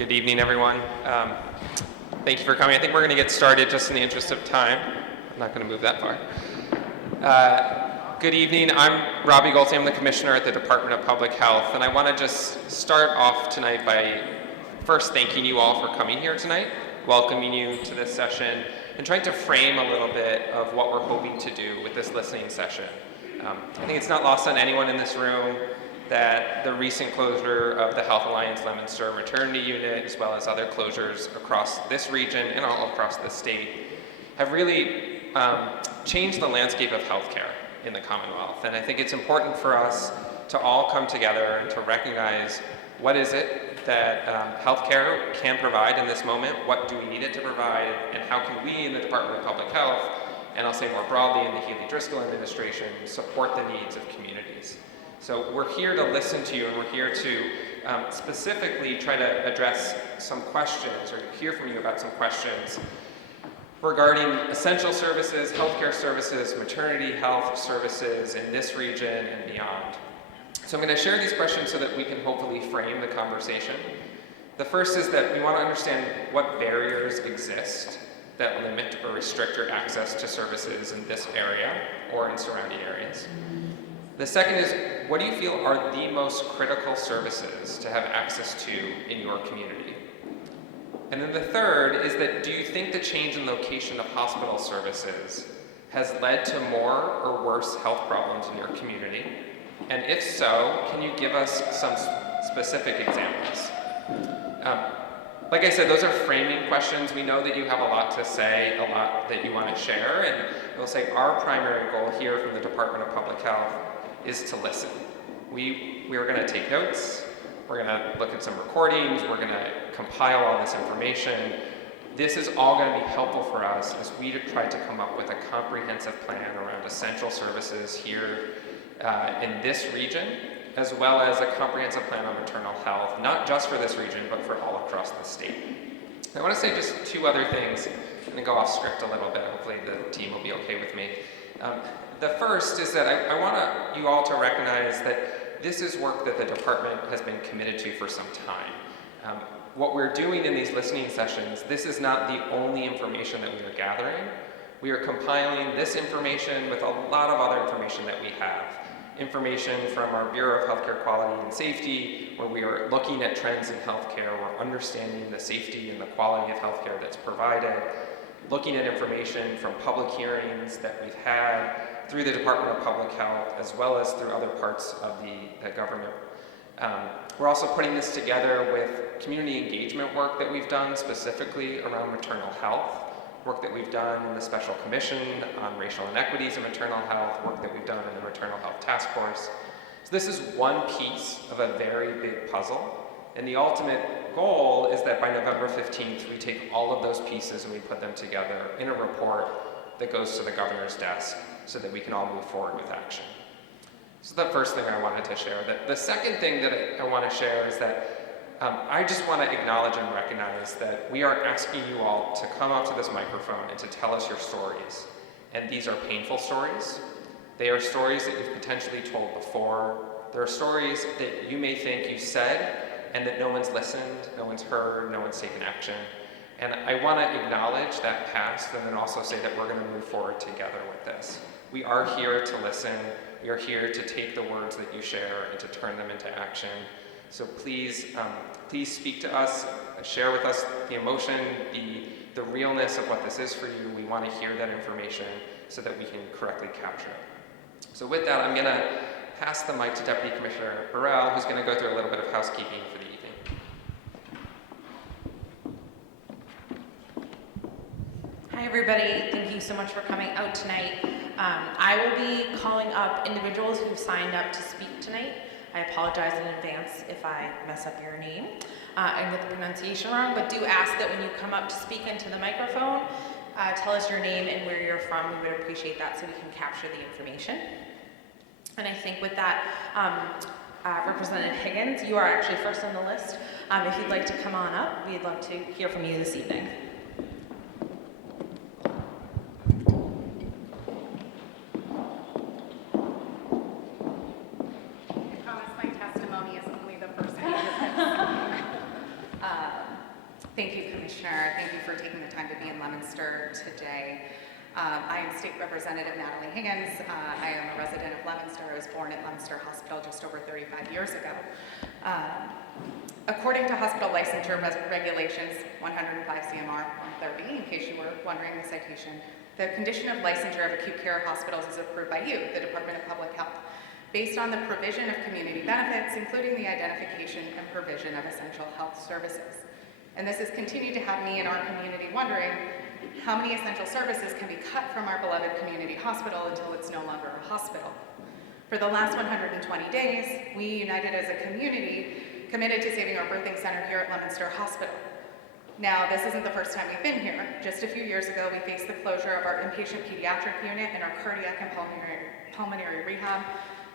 Good evening, everyone. Thank you for coming. I think we're going to get started just in the interest of time. I'm not going to move that far. Good evening. I'm Robbie Goldstein. I'm the Commissioner at the Department of Public Health, and I want to just start off tonight by first thanking you all for coming here tonight, welcoming you to this session, and trying to frame a little bit of what we're hoping to do with this listening session. I think it's not lost on anyone in this room that the recent closure of the Health Alliance Leominster maternity unit, as well as other closures across this region and all across the state, have really changed the landscape of healthcare in the Commonwealth. And I think it's important for us to all come together and to recognize what is it that healthcare can provide in this moment, what do we need it to provide, and how can we in the Department of Public Health, and I'll say more broadly in the Healy-Driscoll administration, support the needs of communities. So we're here to listen to you, and we're here to specifically try to address some questions or hear from you about some questions regarding essential services, healthcare services, maternity health services in this region and beyond. So I'm going to share these questions so that we can hopefully frame the conversation. The first is that we want to understand what barriers exist that limit or restrict your access to services in this area or in surrounding areas. The second is, what do you feel are the most critical services to have access to in your community? And then the third is that, do you think the change in location of hospital services has led to more or worse health problems in your community? And if so, can you give us some specific examples? Like I said, those are framing questions. We know that you have a lot to say, a lot that you want to share, and we'll say our primary goal here from the Department of Public Health is to listen. We are going to take notes, we're going to look at some recordings, we're going to compile all this information. This is all going to be helpful for us as we try to come up with a comprehensive plan around essential services here in this region, as well as a comprehensive plan on maternal health, not just for this region, but for all across the state. I want to say just two other things. I'm going to go off script a little bit. Hopefully the team will be okay with me. The first is that I want you all to recognize that this is work that the department has been committed to for some time. What we're doing in these listening sessions, this is not the only information that we are gathering. We are compiling this information with a lot of other information that we have. Information from our Bureau of Healthcare Quality and Safety, where we are looking at trends in healthcare, we're understanding the safety and the quality of healthcare that's provided, looking at information from public hearings that we've had through the Department of Public Health, as well as through other parts of the government. We're also putting this together with community engagement work that we've done specifically around maternal health, work that we've done in the Special Commission on Racial Inequities in Maternal Health, work that we've done in the Maternal Health Task Force. So this is one piece of a very big puzzle, and the ultimate goal is that by November 15th, we take all of those pieces and we put them together in a report that goes to the governor's desk so that we can all move forward with action. So the first thing I wanted to share. The second thing that I want to share is that I just want to acknowledge and recognize that we are asking you all to come up to this microphone and to tell us your stories. And these are painful stories. They are stories that you've potentially told before. There are stories that you may think you said and that no one's listened, no one's heard, no one's taken action. And I want to acknowledge that past and then also say that we're going to move forward together with this. We are here to listen. We are here to take the words that you share and to turn them into action. So please speak to us, share with us the emotion, the realness of what this is for you. We want to hear that information so that we can correctly capture it. So with that, I'm going to pass the mic to Deputy Commissioner Burrell, who's going to go through a little bit of housekeeping for the evening. Hi everybody, thank you so much for coming out tonight. I will be calling up individuals who've signed up to speak tonight. I apologize in advance if I mess up your name and get the pronunciation wrong, but do ask that when you come up to speak into the microphone, tell us your name and where you're from. We would appreciate that so we can capture the information. And I think with that, Representative Higgins, you are actually first on the list. If you'd like to come on up, we'd love to hear from you this evening. Commissioner. Thank you for taking the time to be in Leominster today. I am State Representative Natalie Higgins. I am a resident of Leominster. I was born at Leominster Hospital just over 35 years ago. According to hospital licensure regulations 105 CMR 130, in case you were wondering the citation, the condition of licensure of acute care hospitals is approved by you, the Department of Public Health, based on the provision of community benefits, including the identification and provision of essential health services. And this has continued to have me and our community wondering how many essential services can be cut from our beloved community hospital until it's no longer a hospital. For the last 120 days, we, united as a community, committed to saving our birthing center here at Leominster Hospital. Now, this isn't the first time we've been here. Just a few years ago, we faced the closure of our inpatient pediatric unit and our cardiac and pulmonary rehab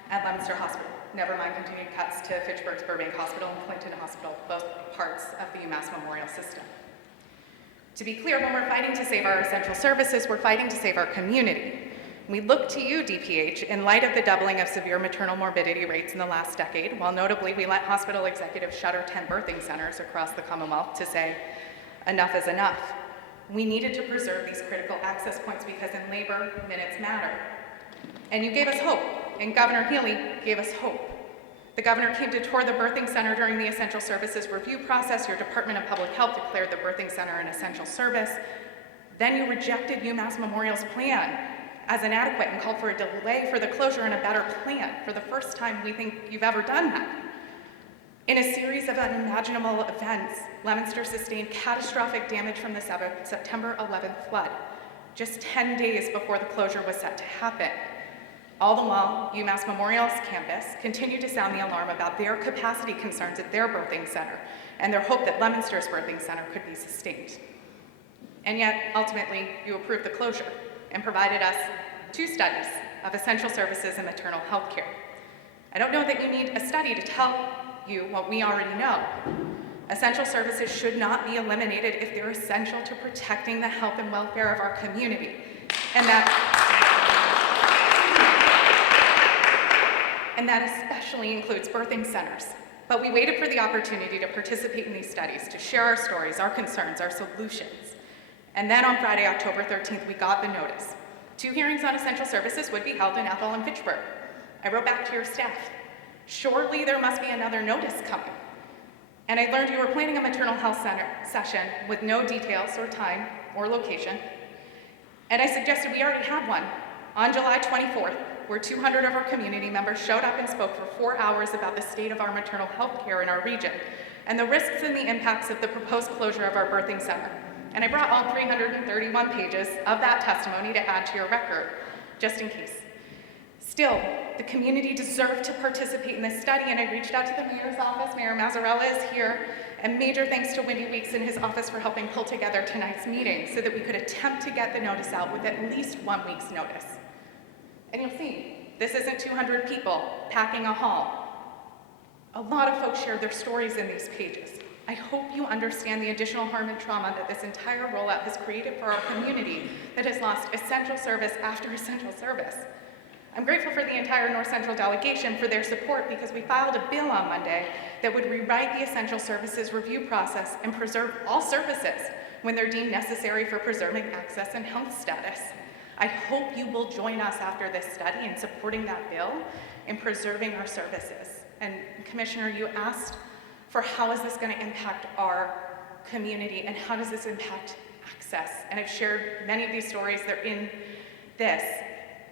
at Leominster Hospital. Never mind continued cuts to Fitchburg's Burbank Hospital and Clinton Hospital, both parts of the UMass Memorial System. To be clear, when we're fighting to save our essential services, we're fighting to save our community. We look to you, DPH, in light of the doubling of severe maternal morbidity rates in the last decade, while notably we let hospital executives shutter 10 birthing centers across the Commonwealth to say, enough is enough. We needed to preserve these critical access points because in labor, minutes matter. And you gave us hope, and Governor Healy gave us hope. The governor came to tour the birthing center during the essential services review process. Your Department of Public Health declared the birthing center an essential service. Then you rejected UMass Memorial's plan as inadequate and called for a delay for the closure and a better plan. For the first time, we think you've ever done that. In a series of unimaginable events, Leominster sustained catastrophic damage from the September 11th flood, just 10 days before the closure was set to happen. All the while, UMass Memorial's campus continued to sound the alarm about their capacity concerns at their birthing center and their hope that Leominster's birthing center could be sustained. And yet, ultimately, you approved the closure and provided us 2 studies of essential services and maternal health care. I don't know that you need a study to tell you what we already know. Essential services should not be eliminated if they're essential to protecting the health and welfare of our community. And that especially includes birthing centers. But we waited for the opportunity to participate in these studies, to share our stories, our concerns, our solutions. And then on Friday, October 13th, we got the notice. 2 hearings on essential services would be held in Ethel and Fitchburg. I wrote back to your staff. Surely there must be another notice coming. And I learned you were planning a maternal health center session with no details or time or location. And I suggested we already had one on July 24th, where 200 of our community members showed up and spoke for 4 hours about the state of our maternal health care in our region and the risks and the impacts of the proposed closure of our birthing center. And I brought all 331 pages of that testimony to add to your record, just in case. Still, the community deserved to participate in this study, and I reached out to the mayor's office. Mayor Mazzarella is here, and major thanks to Wendy Weeks and his office for helping pull together tonight's meeting so that we could attempt to get the notice out with at least 1 week's notice. And you'll see, this isn't 200 people packing a hall. A lot of folks shared their stories in these pages. I hope you understand the additional harm and trauma that this entire rollout has created for our community that has lost essential service after essential service. I'm grateful for the entire North Central delegation for their support because we filed a bill on Monday that would rewrite the essential services review process and preserve all services when they're deemed necessary for preserving access and health status. I hope you will join us after this study in supporting that bill and preserving our services. And Commissioner, you asked for how is this going to impact our community and how does this impact access? And I've shared many of these stories. They're in this.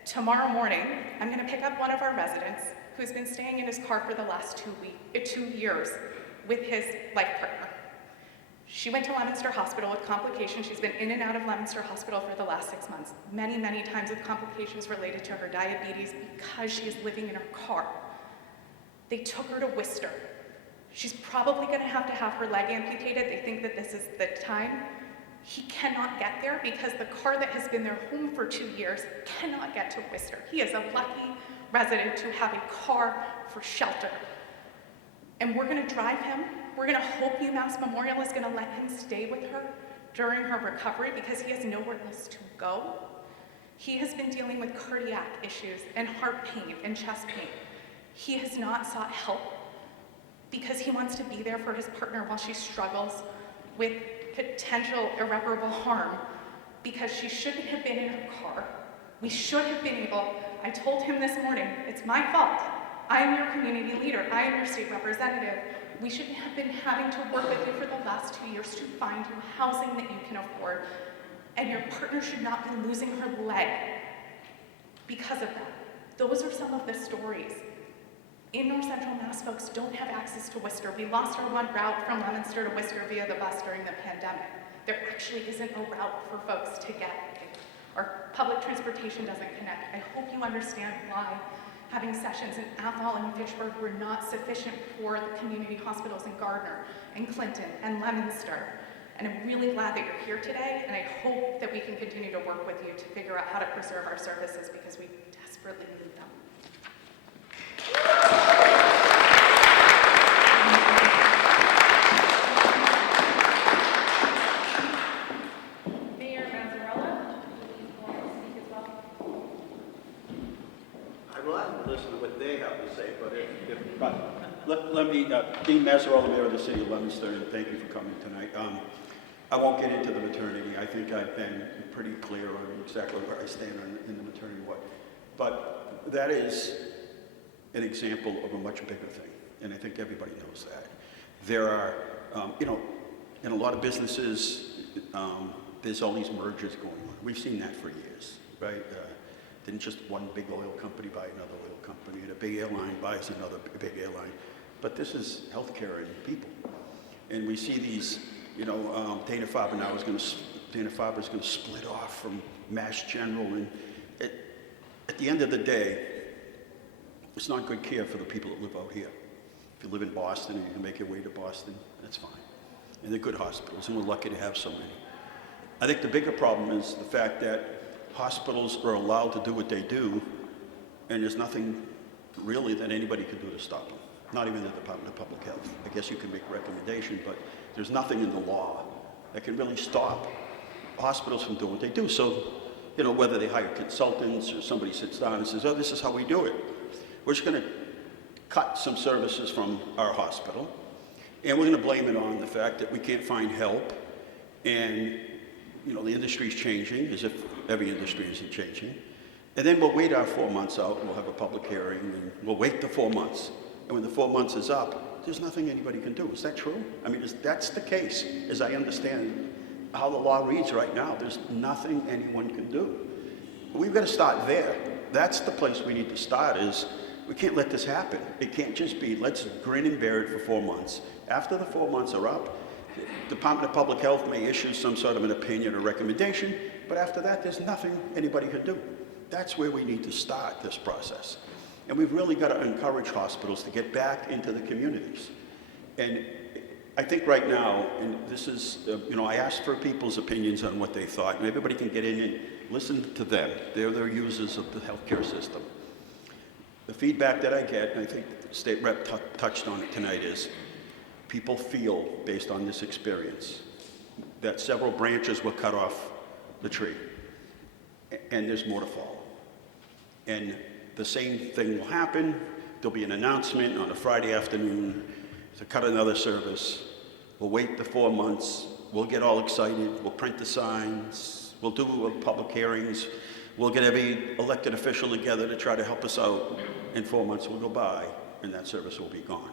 Tomorrow morning, I'm going to pick up one of our residents who's been staying in his car for the last 2 years with his life partner. She went to Leominster Hospital with complications. She's been in and out of Leominster Hospital for the last 6 months, many, many times with complications related to her diabetes because she is living in her car. They took her to Worcester. She's probably going to have her leg amputated. They think that this is the time. He cannot get there because the car that has been their home for 2 years cannot get to Worcester. He is a lucky resident to have a car for shelter. And we're going to drive him. We're going to hope UMass Memorial is going to let him stay with her during her recovery because he has nowhere else to go. He has been dealing with cardiac issues and heart pain and chest pain. He has not sought help because he wants to be there for his partner while she struggles with potential irreparable harm because she shouldn't have been in her car. We should have been able, I told him this morning, it's my fault. I am your community leader. I am your state representative. We shouldn't have been having to work with you for the last 2 years to find you housing that you can afford. And your partner should not be losing her leg because of that. Those are some of the stories. In North Central Mass, folks don't have access to Worcester. We lost our one route from Leominster to Worcester via the bus during the pandemic. There actually isn't a route for folks to get. Our public transportation doesn't connect. I hope you understand why having sessions in Athol and Fitchburg were not sufficient for the community hospitals in Gardner and Clinton and Leominster. And I'm really glad that you're here today, and I hope that we can continue to work with you to figure out how to preserve our services because we desperately need them. Mayor Mazzarella, please want to speak as well. I will have to listen to what they have to say, but let me, Dean Mazzarella, Mayor of the City of Leominster, and thank you for coming tonight. I won't get into the maternity. I think I've been pretty clear on exactly where I stand in the maternity ward. But that is an example of a much bigger thing, and I think everybody knows that. There are, in a lot of businesses, there's all these mergers going on. We've seen that for years, right? Didn't just one big oil company buy another oil company, and a big airline buys another big airline. But this is healthcare and people. And we see these, Dana-Farber now is going to split off from Mass General. And at the end of the day, it's not good care for the people that live out here. If you live in Boston and you can make your way to Boston, that's fine. And they're good hospitals, and we're lucky to have so many. I think the bigger problem is the fact that hospitals are allowed to do what they do, and there's nothing really that anybody can do to stop them. Not even the Department of Public Health. I guess you can make recommendations, but there's nothing in the law that can really stop hospitals from doing what they do. So, whether they hire consultants or somebody sits down and says, oh, this is how we do it. We're just going to cut some services from our hospital, and we're going to blame it on the fact that we can't find help, and, the industry's changing, as if every industry isn't changing. And then we'll wait our 4 months out, and we'll have a public hearing, and we'll wait the 4 months. And when the 4 months is up, there's nothing anybody can do. Is that true? I mean, that's the case, as I understand how the law reads right now. There's nothing anyone can do. We've got to start there. That's the place we need to start, is we can't let this happen. It can't just be, let's grin and bear it for 4 months. After the 4 months are up, the Department of Public Health may issue some sort of an opinion or recommendation, but after that, there's nothing anybody can do. That's where we need to start this process. And we've really got to encourage hospitals to get back into the communities. And I think right now, and this is, I asked for people's opinions on what they thought, and everybody can get in and listen to them. They're users of the healthcare system. The feedback that I get, and I think the state rep touched on it tonight, is people feel, based on this experience, that several branches were cut off the tree, and there's more to follow. And the same thing will happen. There'll be an announcement on a Friday afternoon to cut another service. We'll wait the 4 months. We'll get all excited. We'll print the signs. We'll do public hearings. We'll get every elected official together to try to help us out. And 4 months will go by, and that service will be gone.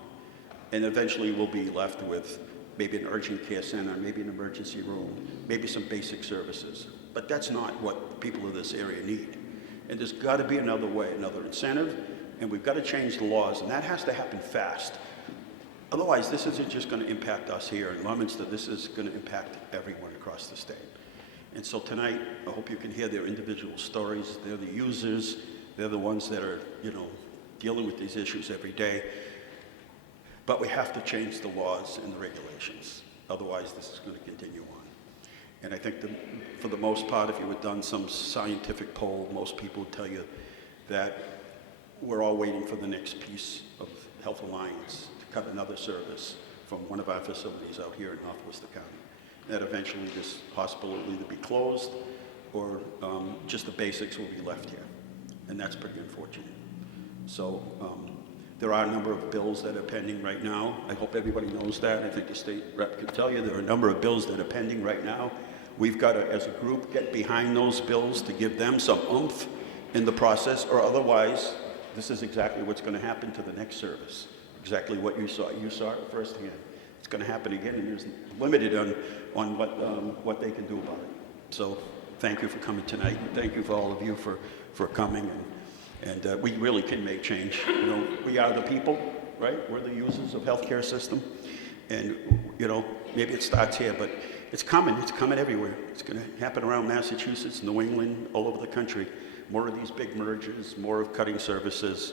And eventually we'll be left with maybe an urgent care center, maybe an emergency room, maybe some basic services. But that's not what people of this area need. And there's got to be another way, another incentive, and we've got to change the laws, and that has to happen fast. Otherwise, this isn't just going to impact us here in Leominster. This is going to impact everyone across the state. And so tonight, I hope you can hear their individual stories. They're the users. They're the ones that are, dealing with these issues every day. But we have to change the laws and the regulations. Otherwise, this is going to continue on. And I think for the most part, if you had done some scientific poll, most people would tell you that we're all waiting for the next piece of Health Alliance to cut another service from one of our facilities out here in Northwestern County. That eventually this hospital will either be closed or just the basics will be left here. And that's pretty unfortunate. So There are a number of bills that are pending right now. I hope everybody knows that. I think the state rep could tell you there are a number of bills that are pending right now. We've got to, as a group, get behind those bills to give them some oomph in the process, or otherwise, this is exactly what's going to happen to the next service. Exactly what you saw. You saw it firsthand. It's going to happen again, and there's limited on what they can do about it. So thank you for coming tonight. Thank you for all of you for coming, and we really can make change. You know, we are the people, right? We're the users of healthcare system, and you know, maybe it starts here, but it's coming. It's coming everywhere. It's going to happen around Massachusetts, New England, all over the country. More of these big mergers, more of cutting services,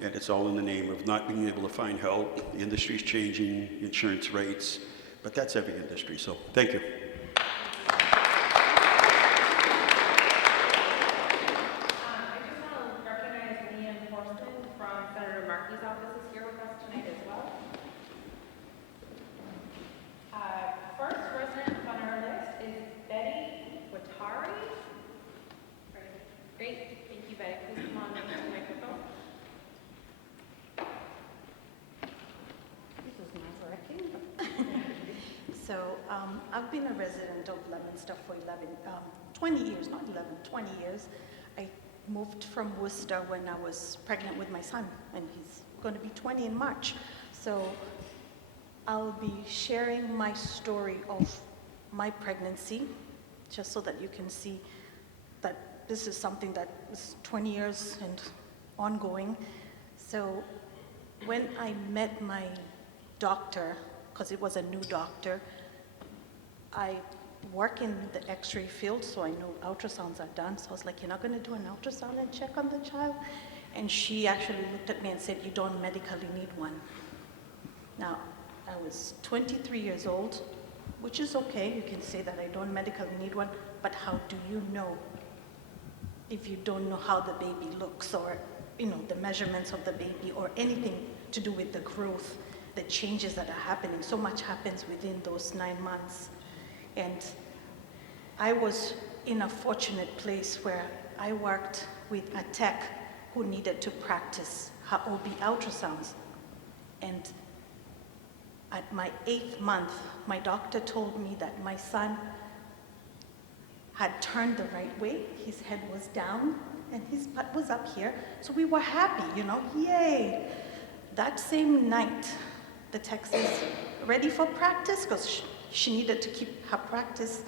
and it's all in the name of not being able to find help. The industry's changing, insurance rates, but that's every industry. So thank you. I've been a resident of Leominster for 20 years, not 11, 20 years. I moved from Worcester when I was pregnant with my son, and he's going to be 20 in March. So I'll be sharing my story of my pregnancy, just so that you can see that this is something that is 20 years and ongoing. So when I met my doctor, because it was a new doctor, I work in the x-ray field, so I know ultrasounds are done. So I was like, you're not going to do an ultrasound and check on the child? And she actually looked at me and said, you don't medically need one. Now, I was 23 years old, which is okay. You can say that I don't medically need one, but how do you know if you don't know how the baby looks, or you know, the measurements of the baby, or anything to do with the growth, the changes that are happening? So much happens within those 9 months. And I was in a fortunate place where I worked with a tech who needed to practice her OB ultrasounds. And at my 8th month, my doctor told me that my son had turned the right way. His head was down and his butt was up here. So we were happy, you know, yay. That same night, the tech says, ready for practice? Because she needed to keep her practice.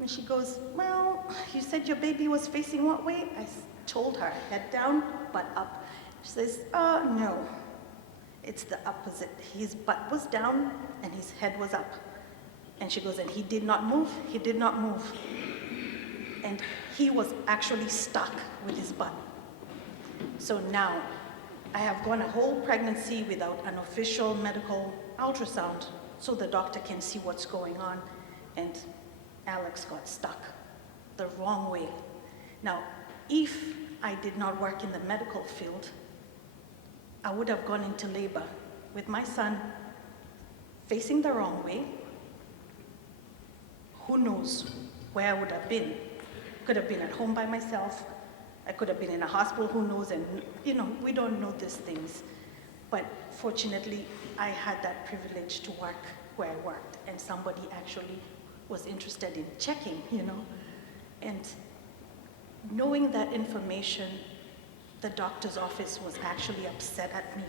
And she goes, well, you said your baby was facing what way? I told her, head down, butt up. She says, no, it's the opposite. His butt was down and his head was up. And she goes, and he did not move, he did not move. And he was actually stuck with his butt. So now, I have gone a whole pregnancy without an official medical ultrasound, so the doctor can see what's going on, and Alex got stuck the wrong way. Now, if I did not work in the medical field, I would have gone into labor with my son facing the wrong way. Who knows where I would have been? Could have been at home by myself. I could have been in a hospital, who knows, and you know, we don't know these things. But fortunately, I had that privilege to work where I worked, and somebody actually was interested in checking, you know. And knowing that information, the doctor's office was actually upset at me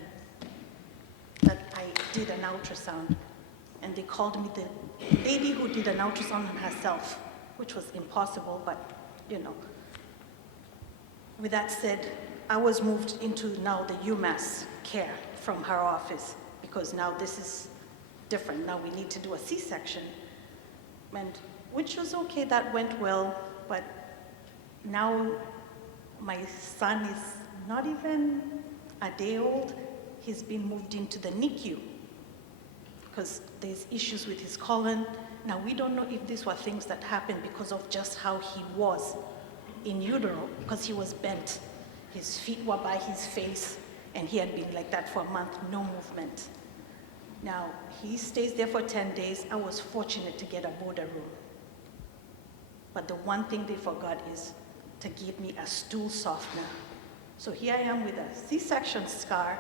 that I did an ultrasound. And they called me the lady who did an ultrasound on herself, which was impossible, but you know. With that said, I was moved into now the UMass care from her office, because now this is different. Now we need to do a C-section, and which was okay, that went well, but now my son is not even a day old. He's been moved into the NICU because there's issues with his colon. Now we don't know if these were things that happened because of just how he was in utero, because he was bent. His feet were by his face, and he had been like that for a month, no movement. Now, he stays there for 10 days. I was fortunate to get a border room. But the one thing they forgot is to give me a stool softener. So here I am with a C-section scar,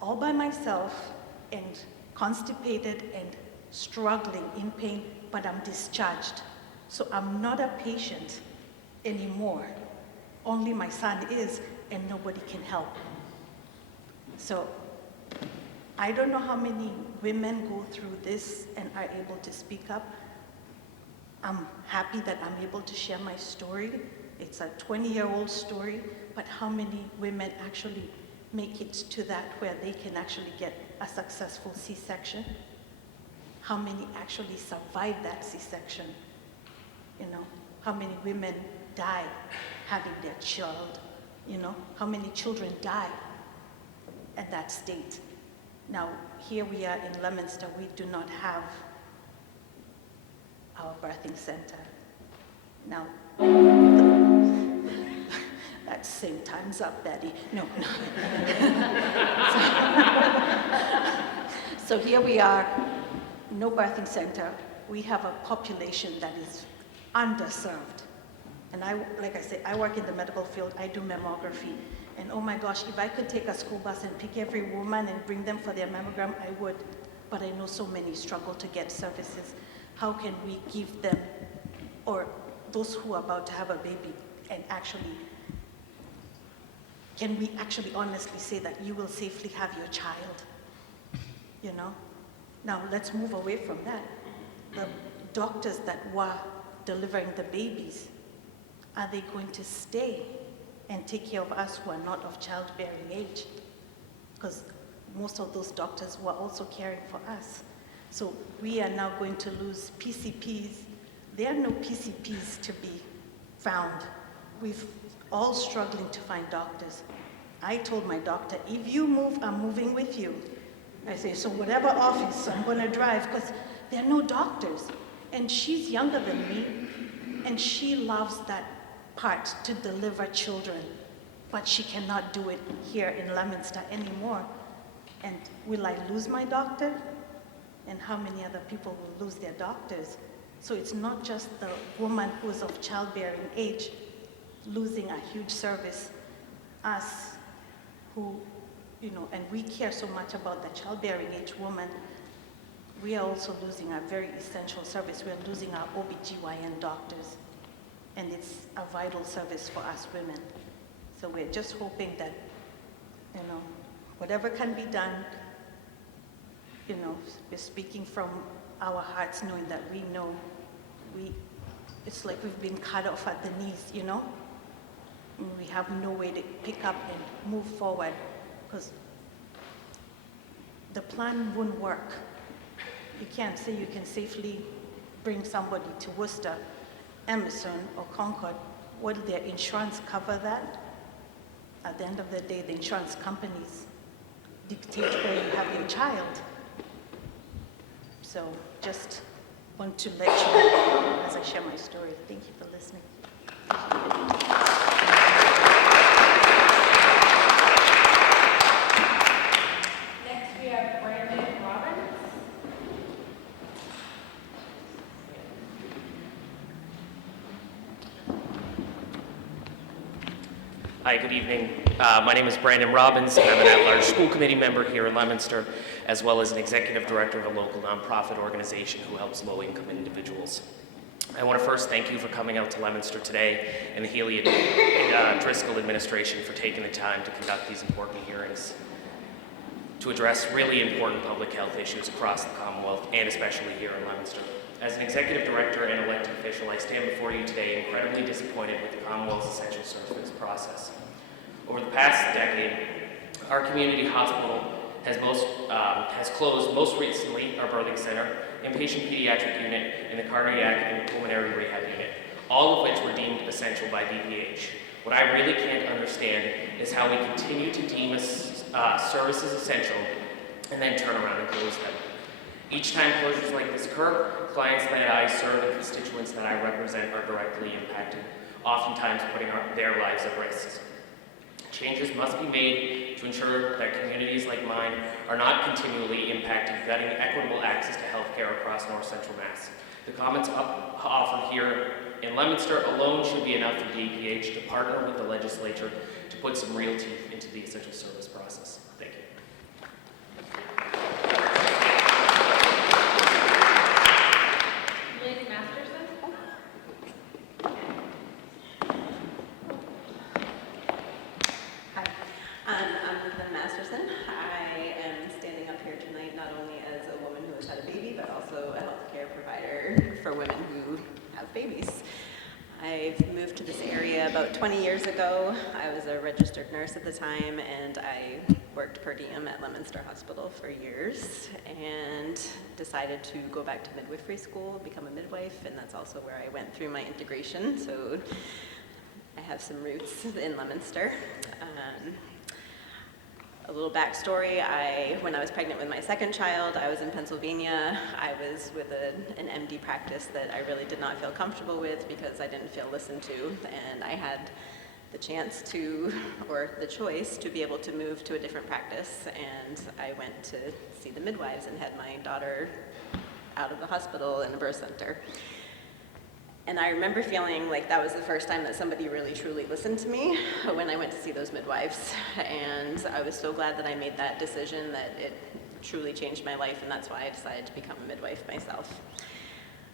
all by myself and constipated and struggling in pain, but I'm discharged. So I'm not a patient anymore. Only my son is, and nobody can help. So I don't know how many women go through this and are able to speak up. I'm happy that I'm able to share my story. It's a 20-year-old story, but how many women actually make it to that where they can actually get a successful C-section? How many actually survive that C-section? You know, how many women die having their child? You know, how many children die at that state? Now, here we are in Leominster, we do not have our birthing center. Now, that's same time's up, Betty. No. So here we are, no birthing center. We have a population that is underserved. And like I said, I work in the medical field, I do mammography. And oh my gosh, if I could take a school bus and pick every woman and bring them for their mammogram, I would. But I know so many struggle to get services. How can we give them, or those who are about to have a baby, and actually, can we actually honestly say that you will safely have your child? You know? Now let's move away from that. The doctors that were delivering the babies, are they going to stay and take care of us who are not of childbearing age? Because most of those doctors were also caring for us. So we are now going to lose PCPs. There are no PCPs to be found. We've all struggling to find doctors. I told my doctor, if you move, I'm moving with you. I say, so whatever office, I'm gonna drive, because there are no doctors. And she's younger than me, and she loves that part to deliver children, but she cannot do it here in Leominster anymore. And will I lose my doctor? And how many other people will lose their doctors? So it's not just the woman who is of childbearing age losing a huge service, us who, you know, and we care so much about the childbearing age woman, we are also losing a very essential service. We are losing our OBGYN doctors, and it's a vital service for us women. So we're just hoping that, you know, whatever can be done, you know, we're speaking from our hearts, knowing that we know it's like we've been cut off at the knees, you know? And we have no way to pick up and move forward, because the plan won't work. You can't say you can safely bring somebody to Worcester, Emerson, or Concord. Will their insurance cover that? At the end of the day, the insurance companies dictate where you have your child. So just want to let you know as I share my story. Thank you for listening. Next, we have Brandon Robbins. Hi, good evening. My name is Brandon Robbins, and I'm an at-large school committee member here in Leominster, as well as an executive director of a local nonprofit organization who helps low-income individuals. I want to first thank you for coming out to Leominster today, and the Healy and Driscoll administration for taking the time to conduct these important hearings to address really important public health issues across the Commonwealth, and especially here in Leominster. As an executive director and elected official, I stand before you today incredibly disappointed with the Commonwealth's essential service process. Over the past decade, our community hospital has closed, most recently our birthing center, inpatient pediatric unit, and the cardiac and pulmonary rehab unit, all of which were deemed essential by DPH. What I really can't understand is how we continue to deem services essential and then turn around and close them. Each time closures like this occur, clients that I serve and constituents that I represent are directly impacted, oftentimes putting their lives at risk. Changes must be made to ensure that communities like mine are not continually impacted, gutting equitable access to health care across North Central Mass. The comments offered here in Leominster alone should be enough for DPH to partner with the legislature to put some real teeth into the essential service process. Thank you. also a healthcare provider for women who have babies. I've moved to this area about 20 years ago. I was a registered nurse at the time, and I worked per diem at Leominster Hospital for years, and decided to go back to midwifery school, become a midwife, and that's also where I went through my integration, so I have some roots in Leominster. A little backstory, when I was pregnant with my second child, I was in Pennsylvania. I was with an MD practice that I really did not feel comfortable with because I didn't feel listened to, and I had the chance to, or the choice, to be able to move to a different practice, and I went to see the midwives and had my daughter out of the hospital in a birth center. And I remember feeling like that was the first time that somebody really truly listened to me when I went to see those midwives. And I was so glad that I made that decision, that it truly changed my life, and that's why I decided to become a midwife myself.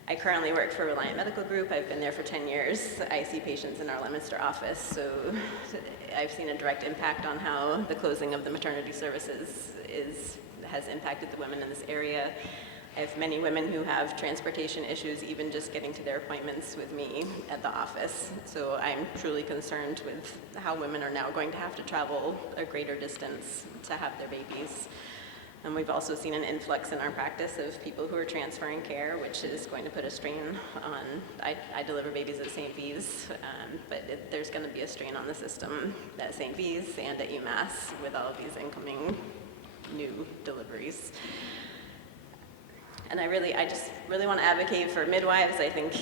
I currently work for Reliant Medical Group. I've been there for 10 years. I see patients in our Leominster office, so I've seen a direct impact on how the closing of the maternity services has impacted the women in this area. I have many women who have transportation issues, even just getting to their appointments with me at the office. So I'm truly concerned with how women are now going to have to travel a greater distance to have their babies. And we've also seen an influx in our practice of people who are transferring care, which is going to put a strain on, I deliver babies at St. V's, but there's going to be a strain on the system at St. V's and at UMass with all of these incoming new deliveries. And I just really want to advocate for midwives. I think,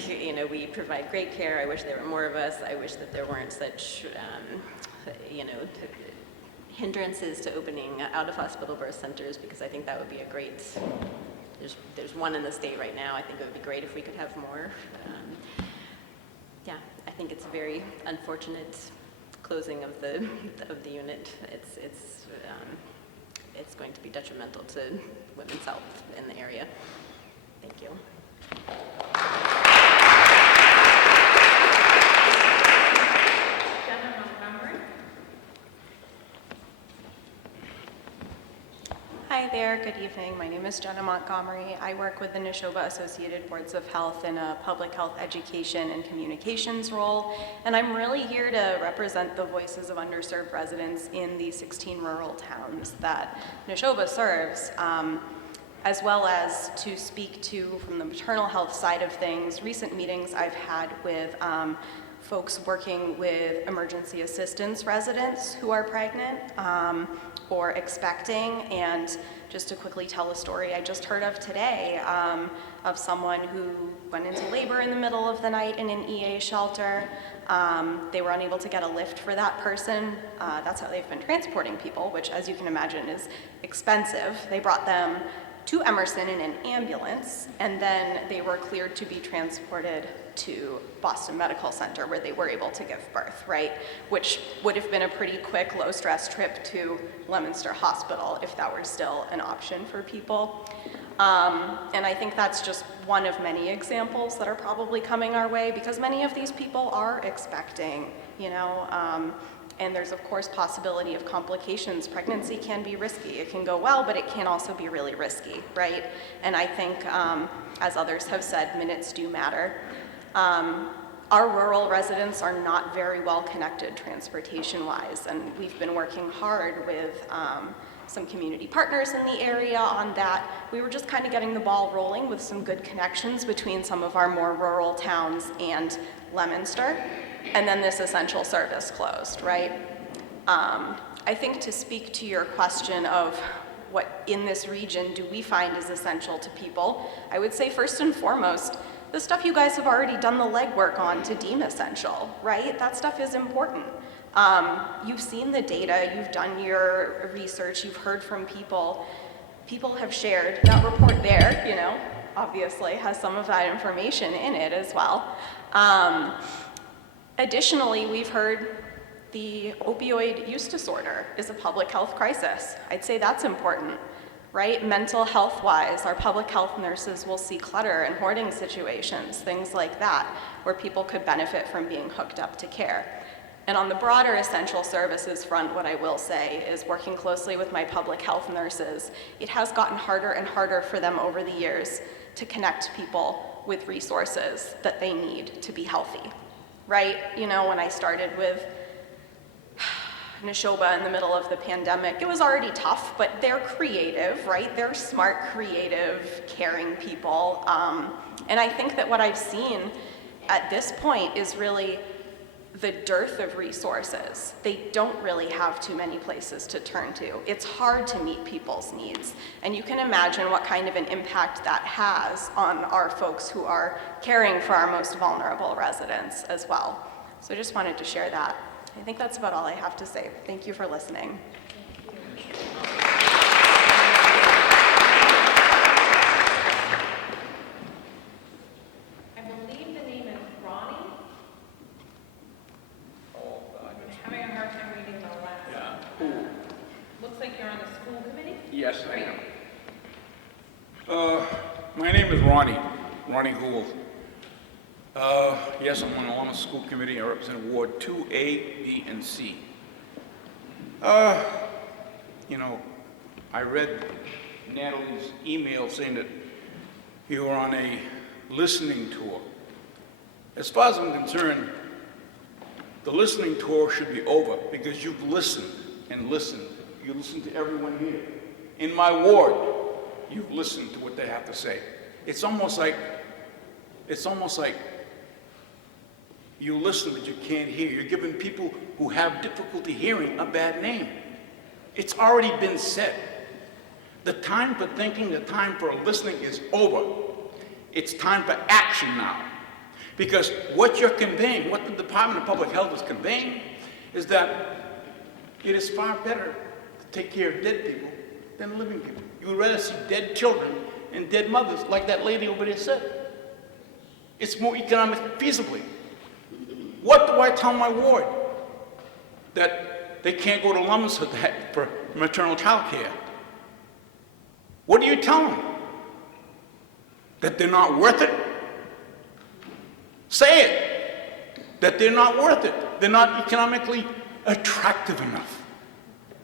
we provide great care. I wish there were more of us. I wish that there weren't such, hindrances to opening out-of-hospital birth centers, because I think that would be a great, there's one in the state right now. I think it would be great if we could have more. I think it's a very unfortunate closing of the unit. It's going to be detrimental to women's health in the area. Thank you. Hi there, good evening. My name is Jenna Montgomery. I work with the Neshoba Associated Boards of Health in a public health education and communications role, and I'm really here to represent the voices of underserved residents in the 16 rural towns that Neshoba serves, as well as to speak to, from the maternal health side of things, recent meetings I've had with folks working with emergency assistance residents who are pregnant or expecting. And just to quickly tell a story I just heard of today of someone who went into labor in the middle of the night in an EA shelter. They were unable to get a lift for that person. That's how they've been transporting people, which, as you can imagine, is expensive. They brought them to Emerson in an ambulance, and then they were cleared to be transported to Boston Medical Center, where they were able to give birth, right? Which would have been a pretty quick, low-stress trip to Leominster Hospital if that were still an option for people. And I think that's just one of many examples that are probably coming our way, because many of these people are expecting, and there's of course possibility of complications. Pregnancy can be risky. It can go well, but it can also be really risky, right? And I think, as others have said, minutes do matter. Our rural residents are not very well connected transportation-wise, and we've been working hard with some community partners in the area on that. We were just kind of getting the ball rolling with some good connections between some of our more rural towns and Leominster, and then this essential service closed, right? I think, to speak to your question of what in this region do we find is essential to people, I would say first and foremost, the stuff you guys have already done the legwork on to deem essential, right? That stuff is important. You've seen the data, you've done your research, you've heard from people. People have shared. That report there, obviously has some of that information in it as well. Additionally, we've heard the opioid use disorder is a public health crisis. I'd say that's important, right? Mental health-wise, our public health nurses will see clutter and hoarding situations, things like that, where people could benefit from being hooked up to care. And on the broader essential services front, what I will say is working closely with my public health nurses, it has gotten harder and harder for them over the years to connect people with resources that they need to be healthy, right? You know, when I started with Neshoba in the middle of the pandemic, it was already tough, but they're creative, right? They're smart, creative, caring people. And I think that what I've seen at this point is really the dearth of resources. They don't really have too many places to turn to. It's hard to meet people's needs. And you can imagine what kind of an impact that has on our folks who are caring for our most vulnerable residents as well. So I just wanted to share that. I think that's about all I have to say. Thank you for listening. I believe the name is Ronnie. I'm having a hard time reading the last. Yeah. Looks like you're on the school committee? Yes, I am. My name is Ronnie Gould. Yes, I'm on the Leominster School Committee. I represent Ward 2A, B, and C. You know, I read Natalie's email saying that you were on a listening tour. As far as I'm concerned, the listening tour should be over because you've listened and listened. You listened to everyone here. In my ward, you've listened to what they have to say. It's almost like you listen but you can't hear. You're giving people who have difficulty hearing a bad name. It's already been said. The time for thinking, the time for listening is over. It's time for action now. Because what you're conveying, what the Department of Public Health is conveying, is that it is far better to take care of dead people than living people. You would rather see dead children and dead mothers, like that lady over there said. It's more economic feasibly. What do I tell my ward? That they can't go to Leominster for maternal child care. What do you tell them? That they're not worth it? Say it. That they're not worth it. They're not economically attractive enough.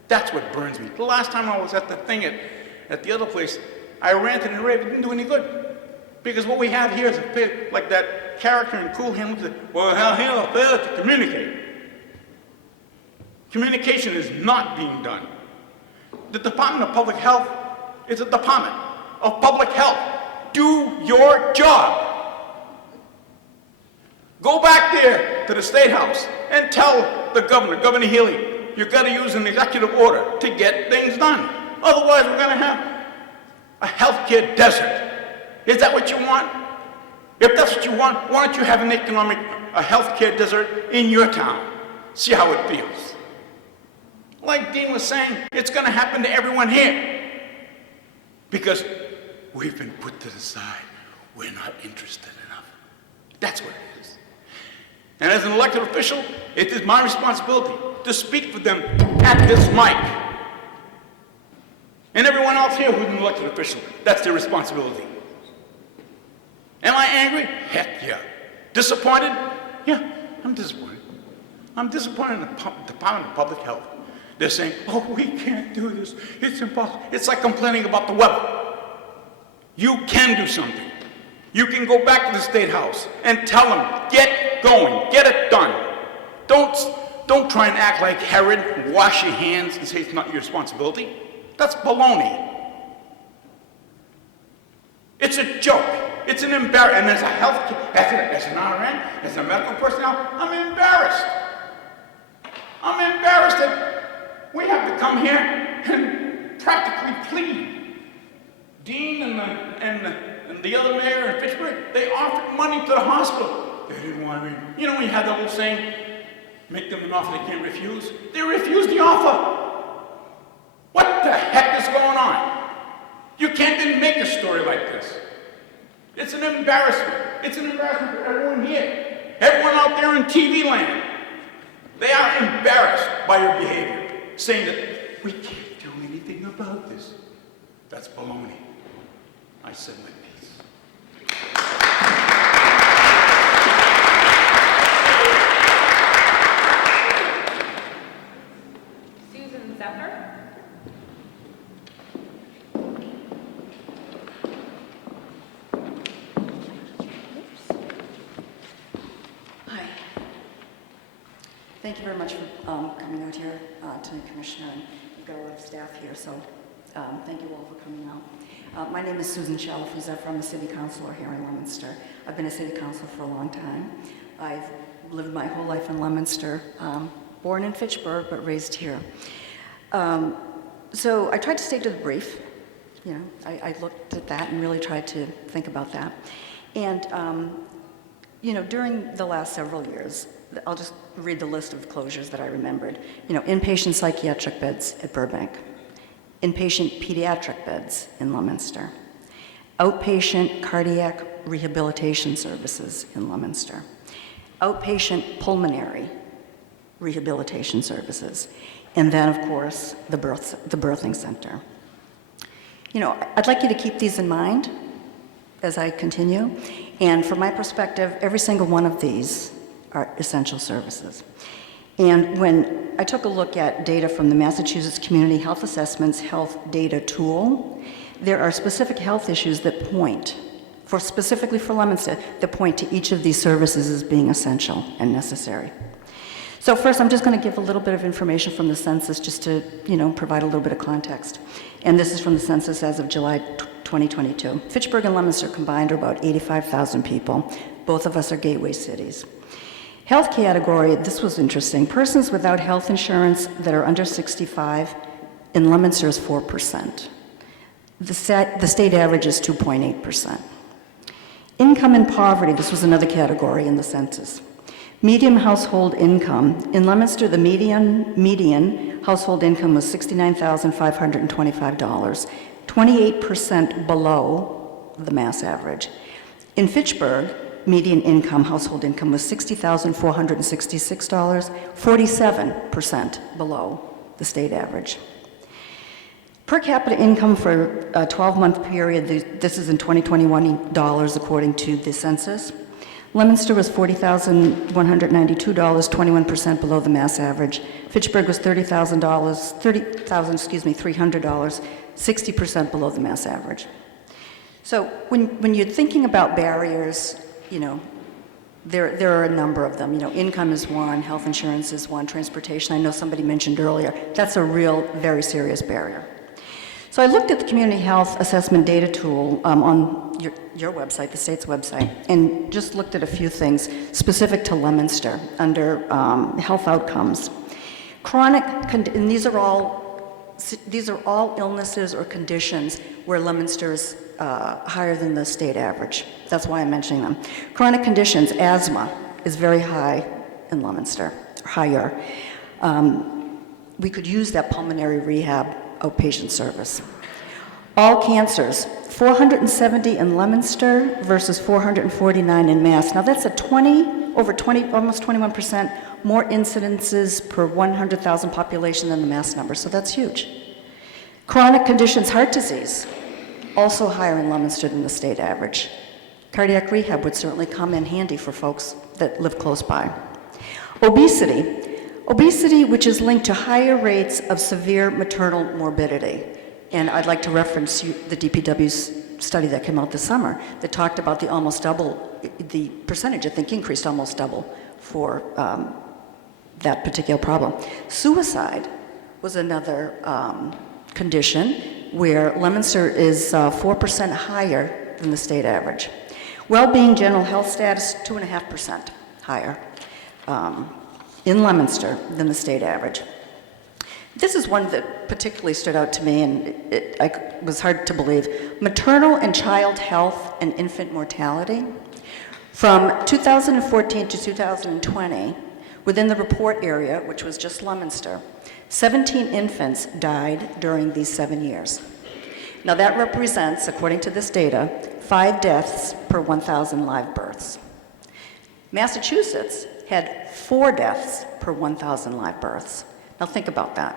That's what burns me. The last time I was at the thing at the other place, I ranted and raved. It didn't do any good. Because what we have here is like that character in Cool Hand said, well, hell, failure to communicate. Communication is not being done. The Department of Public Health is a Department of Public Health. Do your job. Go back there to the State House and tell the governor, Governor Healy, you've got to use an executive order to get things done. Otherwise, we're going to have a healthcare desert. Is that what you want? If that's what you want, why don't you have a healthcare desert in your town? See how it feels. Like Dean was saying, it's going to happen to everyone here. Because we've been put to the side. We're not interested enough. That's what it is. And as an elected official, it is my responsibility to speak for them at this mic. And everyone else here who's an elected official, that's their responsibility. Am I angry? Heck yeah. Disappointed? Yeah, I'm disappointed. I'm disappointed in the Department of Public Health. They're saying, oh, we can't do this. It's impossible. It's like complaining about the weather. You can do something. You can go back to the State House and tell them, get going, get it done. Don't try and act like Herod, wash your hands and say it's not your responsibility. That's baloney. It's a joke. It's an embarrassment. And as an RN, as a medical personnel, I'm embarrassed. I'm embarrassed that we have to come here and practically plead. Dean and the other mayor in Fitchburg, they offered money to the hospital. They didn't want to. You know when you have that old saying, make them an offer they can't refuse? They refused the offer. What the heck is going on? You can't even make a story like this. It's an embarrassment. It's an embarrassment for everyone here. Everyone out there in TV land. They are embarrassed by your behavior, saying that we can't do anything about this. That's baloney. I said my piece. Thank you very much for coming out here tonight, Commissioner. And we've got a lot of staff here, so thank you all for coming out. My name is Susan Chalafuza. I'm a city councilor here in Leominster. I've been a city councilor for a long time. I've lived my whole life in Leominster, born in Fitchburg, but raised here. So I tried to stay to the brief. You know, I looked at that and really tried to think about that. And, you know, during the last several years, I'll just read the list of closures that I remembered. You know, inpatient psychiatric beds at Burbank, inpatient pediatric beds in Leominster, outpatient cardiac rehabilitation services in Leominster, outpatient pulmonary rehabilitation services, and then, of course, the birthing center. You know, I'd like you to keep these in mind as I continue, and from my perspective, every single one of these are essential services. And when I took a look at data from the Massachusetts Community Health Assessments Health Data Tool, there are specific health issues that point, specifically for Leominster, that point to each of these services as being essential and necessary. So first, I'm just going to give a little bit of information from the census just to, you know, provide a little bit of context. And this is from the census as of July 2022. Fitchburg and Leominster combined are about 85,000 people. Both of us are gateway cities. Health category, this was interesting. Persons without health insurance that are under 65 in Leominster is 4%. The state average is 2.8%. Income and poverty, this was another category in the census. Median household income. In Leominster, the median household income was $69,525, 28% below the mass average. In Fitchburg, median household income was $60,466, 47% below the state average. Per capita income for a 12-month period, this is in 2021 dollars according to the census. Leominster was $40,192, 21% below the mass average. Fitchburg was $300,300, 60% below the mass average. So when you're thinking about barriers, you know, there are a number of them. You know, income is one, health insurance is one, transportation, I know somebody mentioned earlier. That's a real, very serious barrier. So I looked at the Community Health Assessment Data Tool on your website, the state's website, and just looked at a few things specific to Leominster under health outcomes. And these are all illnesses or conditions where Leominster is higher than the state average. That's why I'm mentioning them. Chronic conditions, asthma is very high in Leominster, higher. We could use that pulmonary rehab outpatient service. All cancers, 470 in Leominster versus 449 in Mass. Now that's almost 21% more incidences per 100,000 population than the Mass number, so that's huge. Chronic conditions, heart disease, also higher in Leominster than the state average. Cardiac rehab would certainly come in handy for folks that live close by. Obesity, which is linked to higher rates of severe maternal morbidity. And I'd like to reference the DPW's study that came out this summer that talked about the percentage, I think, increased almost double for that particular problem. Suicide was another condition where Leominster is 4% higher than the state average. Well-being general health status, 2.5% higher in Leominster than the state average. This is one that particularly stood out to me, and it was hard to believe. Maternal and child health and infant mortality. From 2014 to 2020, within the report area, which was just Leominster, 17 infants died during these 7 years. Now that represents, according to this data, 5 deaths per 1,000 live births. Massachusetts had 4 deaths per 1,000 live births. Now think about that,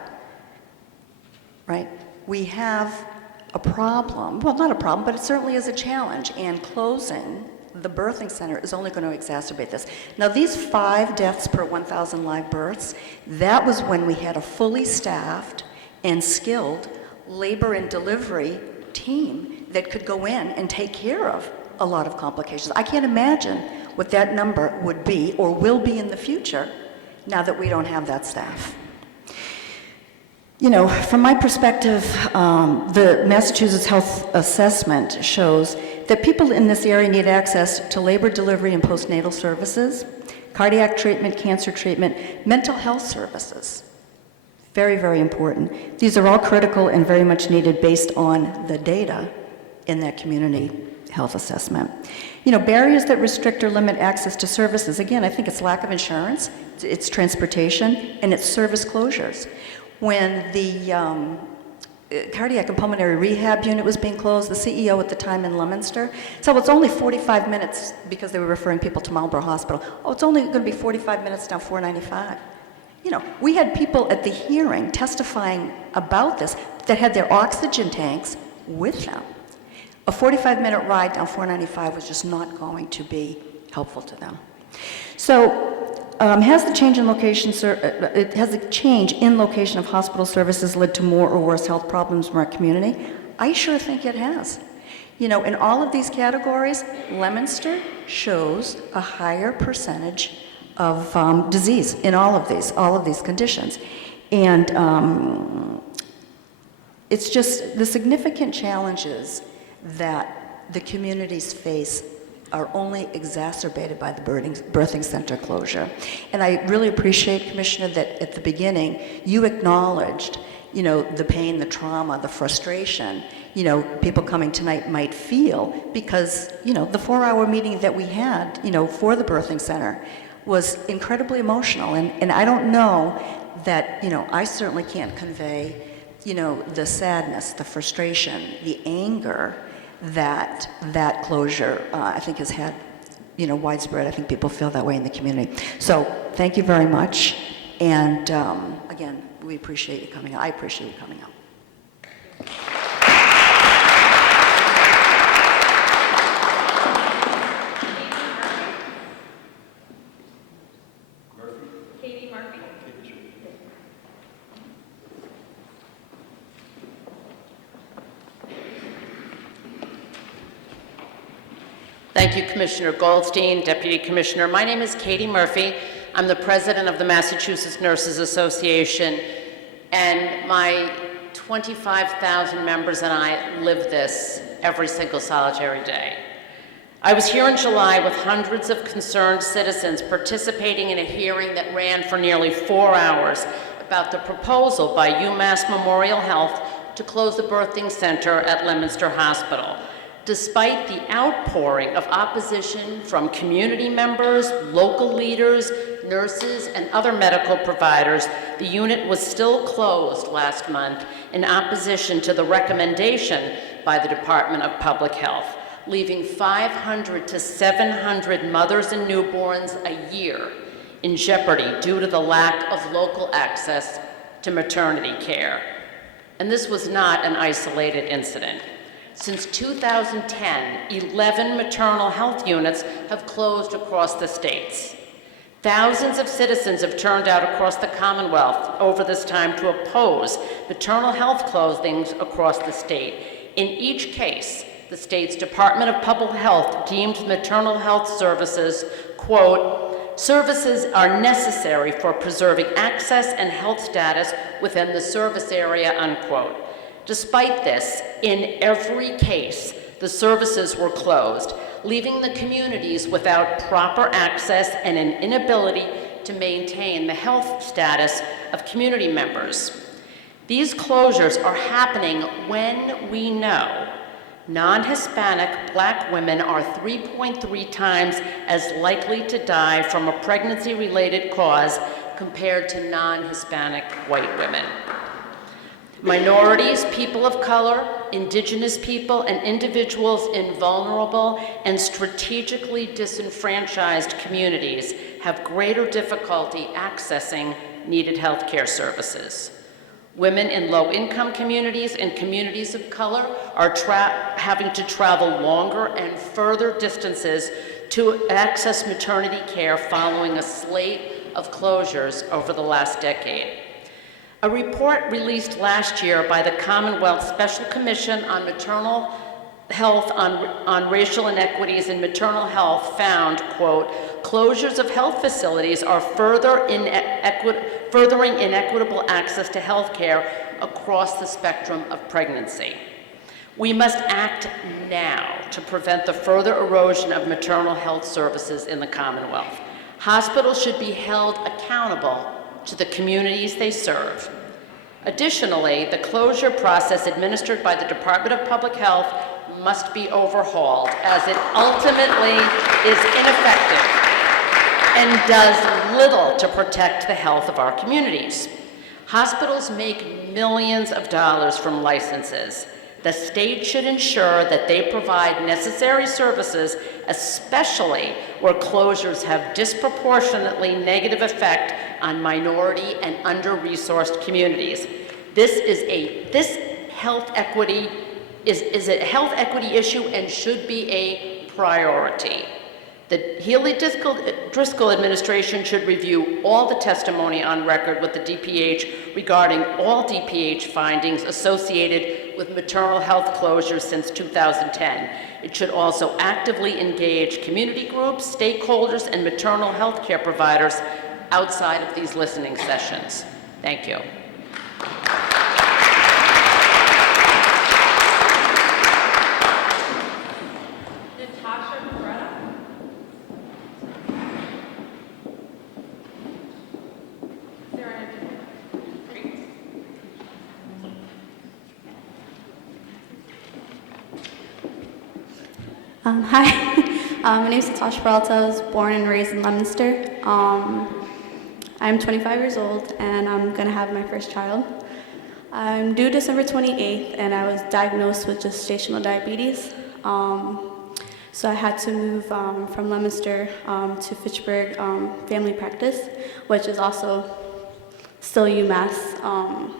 right? We have a problem, well, not a problem, but it certainly is a challenge, and closing the birthing center is only going to exacerbate this. Now these 5 deaths per 1,000 live births, that was when we had a fully staffed and skilled labor and delivery team that could go in and take care of a lot of complications. I can't imagine what that number would be or will be in the future now that we don't have that staff. You know, from my perspective, the Massachusetts Health Assessment shows that people in this area need access to labor delivery and postnatal services, cardiac treatment, cancer treatment, mental health services. Very, very important. These are all critical and very much needed based on the data in that community health assessment. You know, barriers that restrict or limit access to services, again, I think it's lack of insurance, it's transportation, and it's service closures. When the cardiac and pulmonary rehab unit was being closed, the CEO at the time in Leominster said, well, it's only 45 minutes, because they were referring people to Marlborough Hospital. Oh, it's only going to be 45 minutes down 495. You know, we had people at the hearing testifying about this that had their oxygen tanks with them. A 45-minute ride down 495 was just not going to be helpful to them. So, has the change in location, has the change in location of hospital services led to more or worse health problems in our community? I sure think it has. You know, in all of these categories, Leominster shows a higher percentage of disease in all of these conditions. And it's just the significant challenges that the communities face are only exacerbated by the birthing center closure. And I really appreciate, Commissioner, that at the beginning you acknowledged, you know, the pain, the trauma, the frustration, you know, people coming tonight might feel, because, you know, the 4-hour meeting that we had, you know, for the birthing center was incredibly emotional. And I don't know that, you know, I certainly can't convey, you know, the sadness, the frustration, the anger that that closure, I think, has had, you know, widespread. I think people feel that way in the community. So thank you very much. And again, we appreciate you coming out. I appreciate you coming out. Thank you, Commissioner Goldstein, Deputy Commissioner. My name is Katie Murphy. I'm the president of the Massachusetts Nurses Association, and my 25,000 members and I live this every single solitary day. I was here in July with hundreds of concerned citizens participating in a hearing that ran for nearly 4 hours about the proposal by UMass Memorial Health to close the birthing center at Leominster Hospital. Despite the outpouring of opposition from community members, local leaders, nurses, and other medical providers, the unit was still closed last month in opposition to the recommendation by the Department of Public Health, leaving 500 to 700 mothers and newborns a year in jeopardy due to the lack of local access to maternity care. And this was not an isolated incident. Since 2010, 11 maternal health units have closed across the states. Thousands of citizens have turned out across the Commonwealth over this time to oppose maternal health closings across the state. In each case, the state's Department of Public Health deemed maternal health services, quote, services are necessary for preserving access and health status within the service area, unquote. Despite this, in every case, the services were closed, leaving the communities without proper access and an inability to maintain the health status of community members. These closures are happening when we know non-Hispanic Black women are 3.3 times as likely to die from a pregnancy-related cause compared to non-Hispanic white women. Minorities, people of color, indigenous people, and individuals in vulnerable and strategically disenfranchised communities have greater difficulty accessing needed healthcare services. Women in low-income communities and communities of color are having to travel longer and further distances to access maternity care following a slate of closures over the last decade. A report released last year by the Commonwealth Special Commission on Maternal Health on Racial Inequities in Maternal Health found, quote, closures of health facilities are furthering inequitable access to health care across the spectrum of pregnancy. We must act now to prevent the further erosion of maternal health services in the Commonwealth. Hospitals should be held accountable to the communities they serve. Additionally, the closure process administered by the Department of Public Health must be overhauled, as it ultimately is ineffective and does little to protect the health of our communities. Hospitals make millions of dollars from licenses. The state should ensure that they provide necessary services, especially where closures have disproportionately negative effect on minority and under-resourced communities. This health equity is a health equity issue and should be a priority. The Healy-Driscoll administration should review all the testimony on record with the DPH regarding all DPH findings associated with maternal health closures since 2010. It should also actively engage community groups, stakeholders, and maternal health care providers outside of these listening sessions. Thank you. Hi, my name is Natasha Peralta. I was born and raised in Leominster. I'm 25 years old and I'm going to have my first child. I'm due December 28th and I was diagnosed with gestational diabetes. So I had to move from Leominster to Fitchburg Family Practice, which is also still UMass.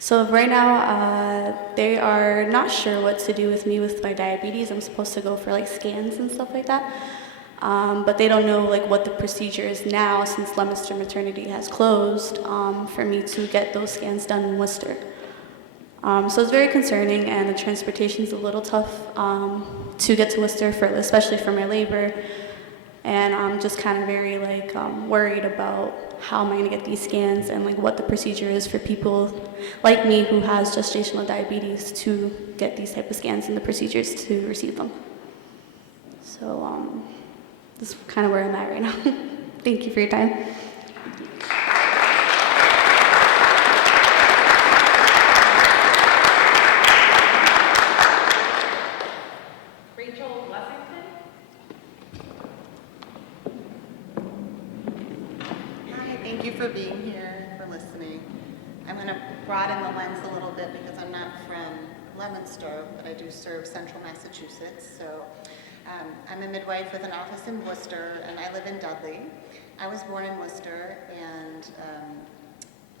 So right now, they are not sure what to do with me with my diabetes. I'm supposed to go for like scans and stuff like that. But they don't know like what the procedure is now since Leominster Maternity has closed for me to get those scans done in Worcester. So it's very concerning, and the transportation is a little tough to get to Worcester, especially for my labor. And I'm just kind of very like worried about how am I going to get these scans and like what the procedure is for people like me who has gestational diabetes to get these type of scans and the procedures to receive them. So this is kind of where I'm at right now. Thank you for your time. Thank you for being here and for listening. I'm going to broaden the lens a little bit because I'm not from Leominster, but I do serve central Massachusetts. So I'm a midwife with an office in Worcester, and I live in Dudley. I was born in Worcester, and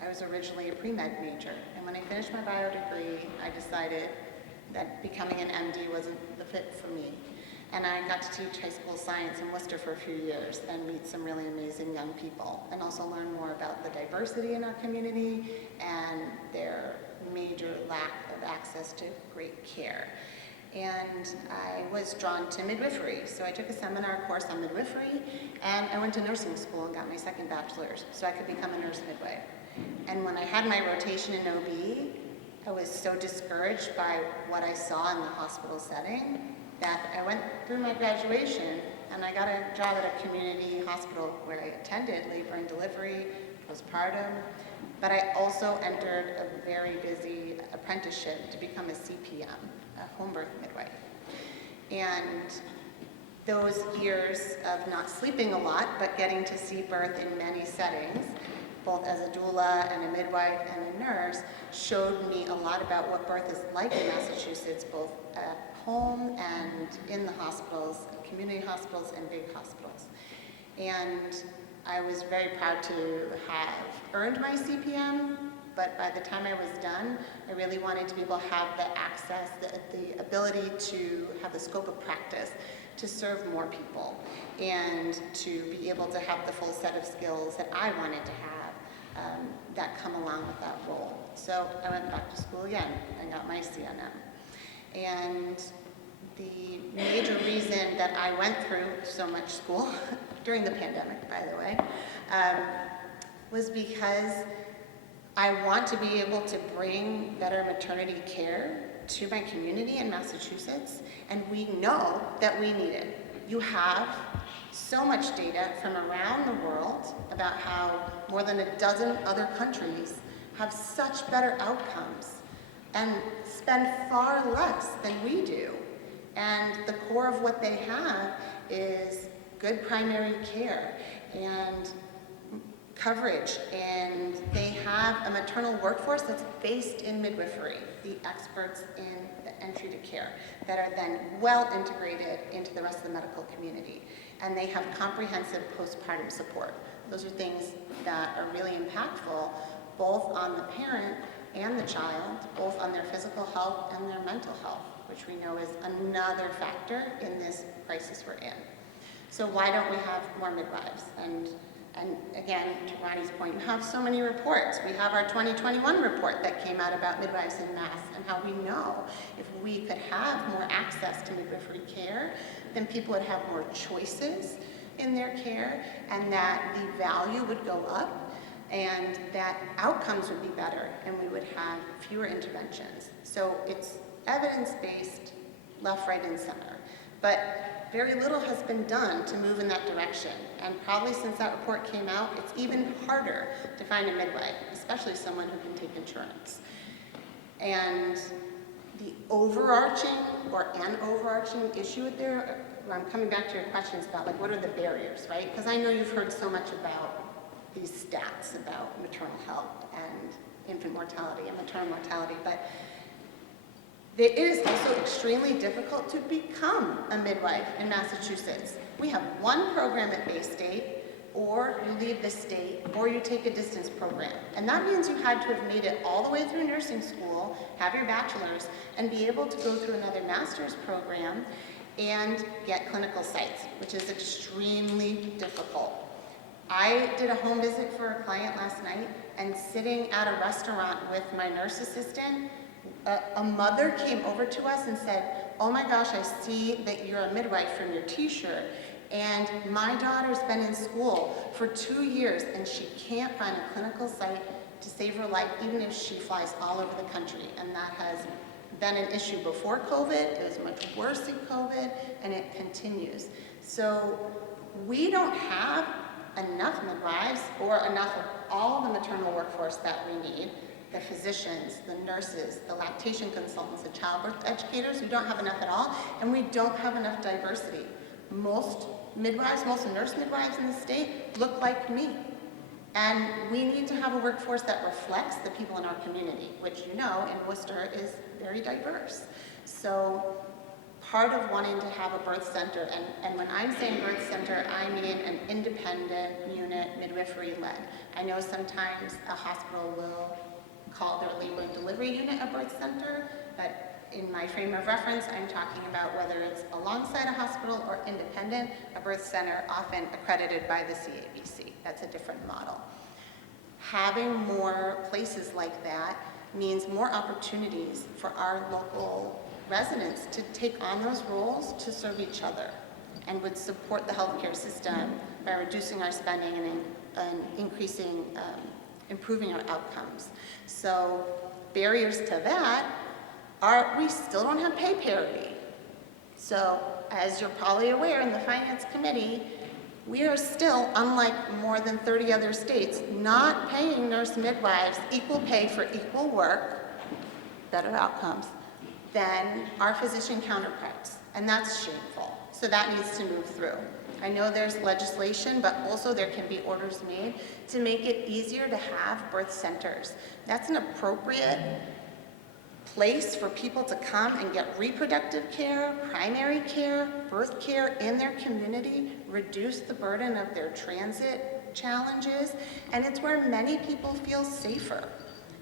I was originally a pre-med major. And when I finished my bio degree, I decided that becoming an MD wasn't the fit for me. And I got to teach high school science in Worcester for a few years and meet some really amazing young people, and also learn more about the diversity in our community and their major lack of access to great care. And I was drawn to midwifery, so I took a seminar course on midwifery, and I went to nursing school and got my second bachelor's so I could become a nurse midwife. And when I had my rotation in OB, I was so discouraged by what I saw in the hospital setting that I went through my graduation and I got a job at a community hospital where I attended labor and delivery, postpartum, but I also entered a very busy apprenticeship to become a CPM, a home birth midwife. And those years of not sleeping a lot, but getting to see birth in many settings, both as a doula and a midwife and a nurse, showed me a lot about what birth is like in Massachusetts, both at home and in the hospitals, community hospitals and big hospitals. And I was very proud to have earned my CPM, but by the time I was done, I really wanted to be able to have the access, the ability to have the scope of practice to serve more people and to be able to have the full set of skills that I wanted to have that come along with that role. So I went back to school again and got my CNM. And the major reason that I went through so much school, during the pandemic, by the way, was because I want to be able to bring better maternity care to my community in Massachusetts, and we know that we need it. You have so much data from around the world about how more than a dozen other countries have such better outcomes and spend far less than we do. And the core of what they have is good primary care and coverage, and they have a maternal workforce that's based in midwifery, the experts in the entry to care, that are then well integrated into the rest of the medical community. And they have comprehensive postpartum support. Those are things that are really impactful, both on the parent and the child, both on their physical health and their mental health, which we know is another factor in this crisis we're in. So why don't we have more midwives? And again, to Ronnie's point, we have so many reports. We have our 2021 report that came out about midwives in Mass, and how we know if we could have more access to midwifery care, then people would have more choices in their care, and that the value would go up, and that outcomes would be better, and we would have fewer interventions. So it's evidence-based, left, right, and center. But very little has been done to move in that direction. And probably since that report came out, it's even harder to find a midwife, especially someone who can take insurance. And the overarching or an overarching issue there, I'm coming back to your questions about like what are the barriers, right? Because I know you've heard so much about these stats about maternal health and infant mortality and maternal mortality, but it is also extremely difficult to become a midwife in Massachusetts. We have one program at Bay State, or you leave the state, or you take a distance program. And that means you had to have made it all the way through nursing school, have your bachelor's, and be able to go through another master's program and get clinical sites, which is extremely difficult. I did a home visit for a client last night, and sitting at a restaurant with my nurse assistant, a mother came over to us and said, "Oh my gosh, I see that you're a midwife from your t-shirt, and my daughter's been in school for 2 years and she can't find a clinical site to save her life, even if she flies all over the country." And that has been an issue before COVID, it was much worse in COVID, and it continues. So we don't have enough midwives or enough of all the maternal workforce that we need. The physicians, the nurses, the lactation consultants, the childbirth educators, we don't have enough at all, and we don't have enough diversity. Most midwives, most nurse midwives in the state look like me. And we need to have a workforce that reflects the people in our community, which you know in Worcester is very diverse. So part of wanting to have a birth center, and when I'm saying birth center, I mean an independent unit, midwifery-led. I know sometimes a hospital will call their labor and delivery unit a birth center, but in my frame of reference, I'm talking about whether it's alongside a hospital or independent, a birth center often accredited by the CABC. That's a different model. Having more places like that means more opportunities for our local residents to take on those roles to serve each other, and would support the healthcare system by reducing our spending and increasing, improving our outcomes. So barriers to that are we still don't have pay parity. So as you're probably aware, in the Finance Committee, we are still, unlike more than 30 other states, not paying nurse midwives equal pay for equal work, better outcomes, than our physician counterparts. And that's shameful. So that needs to move through. I know there's legislation, but also there can be orders made to make it easier to have birth centers. That's an appropriate place for people to come and get reproductive care, primary care, birth care in their community, reduce the burden of their transit challenges, and it's where many people feel safer.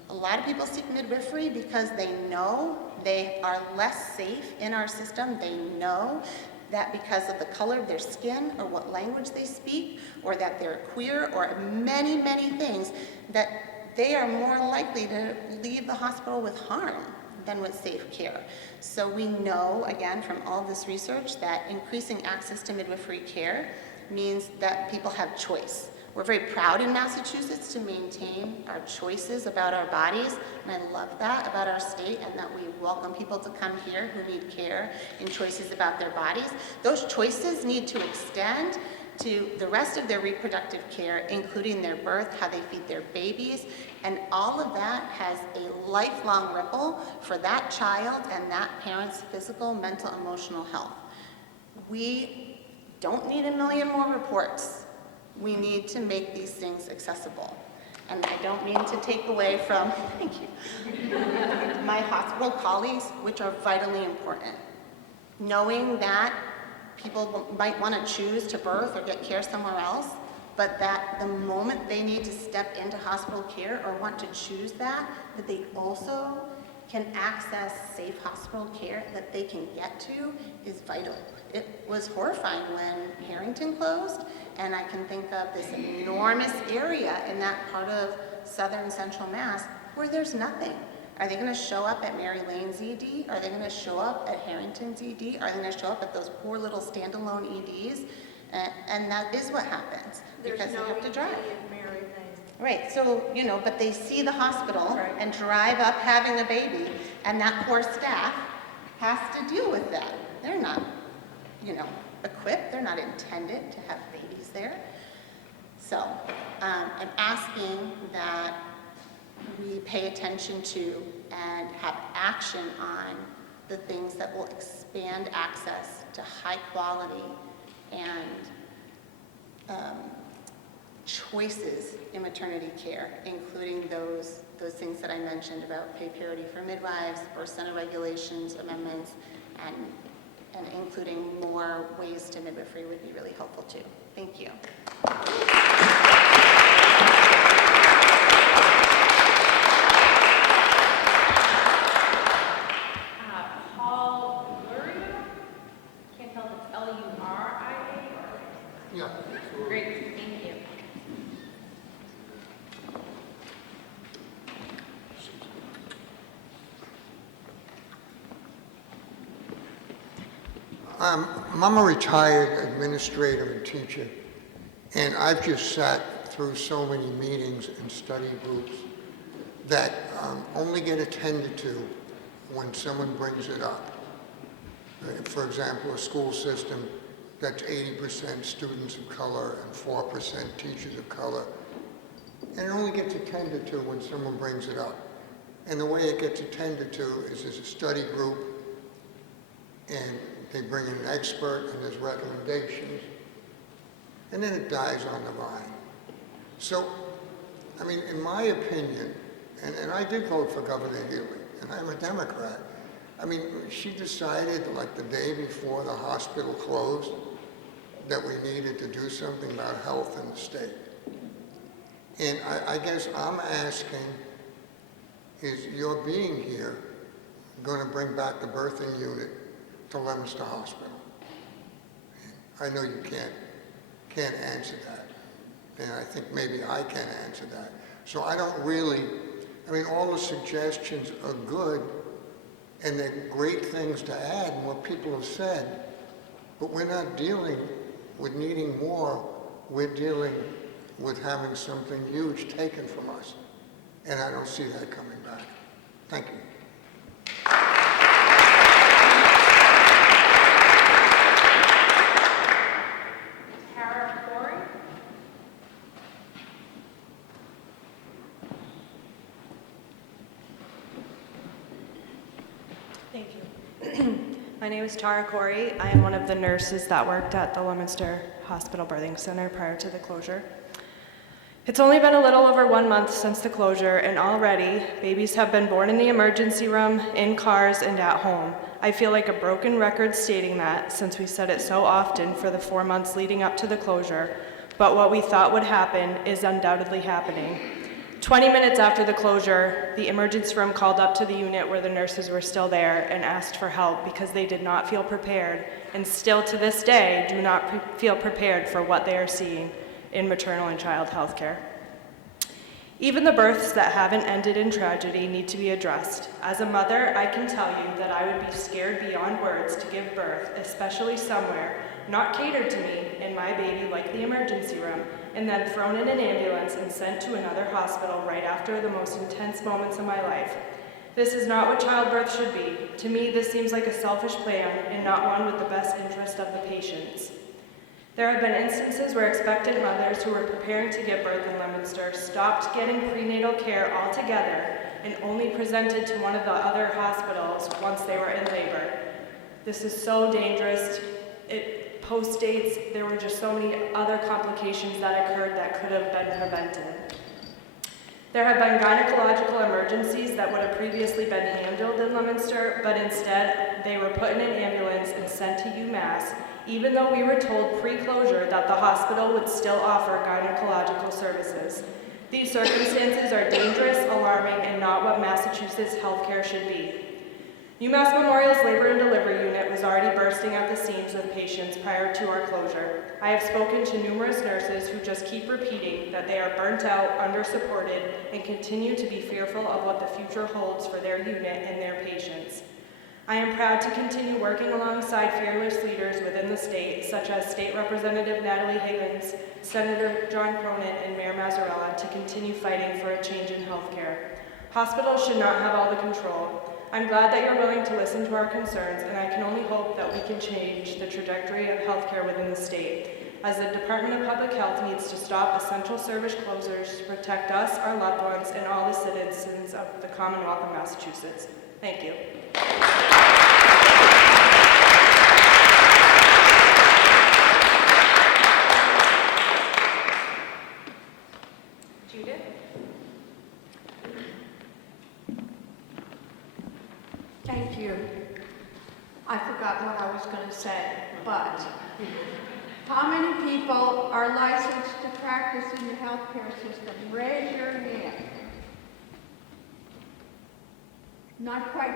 A lot of people seek midwifery because they know they are less safe in our system. They know that because of the color of their skin or what language they speak, or that they're queer, or many, many things, that they are more likely to leave the hospital with harm than with safe care. So we know, again, from all this research, that increasing access to midwifery care means that people have choice. We're very proud in Massachusetts to maintain our choices about our bodies, and I love that about our state, and that we welcome people to come here who need care and choices about their bodies. Those choices need to extend to the rest of their reproductive care, including their birth, how they feed their babies, and all of that has a lifelong ripple for that child and that parent's physical, mental, emotional health. We don't need a million more reports. We need to make these things accessible. And I don't mean to take away from, thank you, my hospital colleagues, which are vitally important. Knowing that people might want to choose to birth or get care somewhere else, but that the moment they need to step into hospital care or want to choose that they also can access safe hospital care that they can get to is vital. It was horrifying when Harrington closed, and I can think of this enormous area in that part of southern central Mass where there's nothing. Are they going to show up at Mary Lane's ED? Are they going to show up at Harrington's ED? Are they going to show up at those poor little standalone EDs? And that is what happens because they have to drive. Right, so, but they see the hospital and drive up having a baby, and that poor staff has to deal with that. They're not, equipped, they're not intended to have babies there. So, I'm asking that we pay attention to and have action on the things that will expand access to high quality and choices in maternity care, including those things that I mentioned about pay parity for midwives, birth center regulations, amendments, and including more ways to midwifery would be really helpful too. Thank you. Paul Luria? Can't tell if it's L-U-R-I-A or... Yeah. Great, thank you. I'm a retired administrator and teacher, and I've just sat through so many meetings and study groups that only get attended to when someone brings it up. For example, a school system that's 80% students of color and 4% teachers of color, and it only gets attended to when someone brings it up. And the way it gets attended to is there's a study group, and they bring in an expert, and there's recommendations, and then it dies on the vine. So, I mean, in my opinion, and I did vote for Governor Healy, and I'm a Democrat. I mean, she decided, like the day before the hospital closed, that we needed to do something about health in the state. And I guess I'm asking, is your being here going to bring back the birthing unit to Leominster Hospital? I know you can't answer that, and I think maybe I can answer that. So I don't really, I mean, all the suggestions are good, and they're great things to add, and what people have said, but we're not dealing with needing more, we're dealing with having something huge taken from us, and I don't see that coming back. Thank you. Thank you. My name is Tara Corey. I am one of the nurses that worked at the Leominster Hospital Birthing Center prior to the closure. It's only been a little over 1 month since the closure, and already babies have been born in the emergency room, in cars, and at home. I feel like a broken record stating that, since we said it so often for the 4 months leading up to the closure, but what we thought would happen is undoubtedly happening. 20 minutes after the closure, the emergency room called up to the unit where the nurses were still there and asked for help because they did not feel prepared, and still to this day do not feel prepared for what they are seeing in maternal and child health care. Even the births that haven't ended in tragedy need to be addressed. As a mother, I can tell you that I would be scared beyond words to give birth, especially somewhere not catered to me and my baby like the emergency room, and then thrown in an ambulance and sent to another hospital right after the most intense moments of my life. This is not what childbirth should be. To me, this seems like a selfish plan and not one with the best interest of the patients. There have been instances where expectant mothers who were preparing to give birth in Leominster stopped getting prenatal care altogether and only presented to one of the other hospitals once they were in labor. This is so dangerous. It postdates, there were just so many other complications that occurred that could have been prevented. There have been gynecological emergencies that would have previously been handled in Leominster, but instead they were put in an ambulance and sent to UMass, even though we were told pre-closure that the hospital would still offer gynecological services. These circumstances are dangerous, alarming, and not what Massachusetts healthcare should be. UMass Memorial's labor and delivery unit was already bursting at the seams with patients prior to our closure. I have spoken to numerous nurses who just keep repeating that they are burnt out, under-supported, and continue to be fearful of what the future holds for their unit and their patients. I am proud to continue working alongside fearless leaders within the state, such as State Representative Natalie Higgins, Senator John Cronin, and Mayor Mazzarella, to continue fighting for a change in healthcare. Hospitals should not have all the control. I'm glad that you're willing to listen to our concerns, and I can only hope that we can change the trajectory of healthcare within the state, as the Department of Public Health needs to stop essential service closures to protect us, our loved ones, and all the citizens of the Commonwealth of Massachusetts. Thank you. Judith? Thank you. I forgot what I was going to say, but how many people are licensed to practice in the healthcare system? Raise your hand. Not quite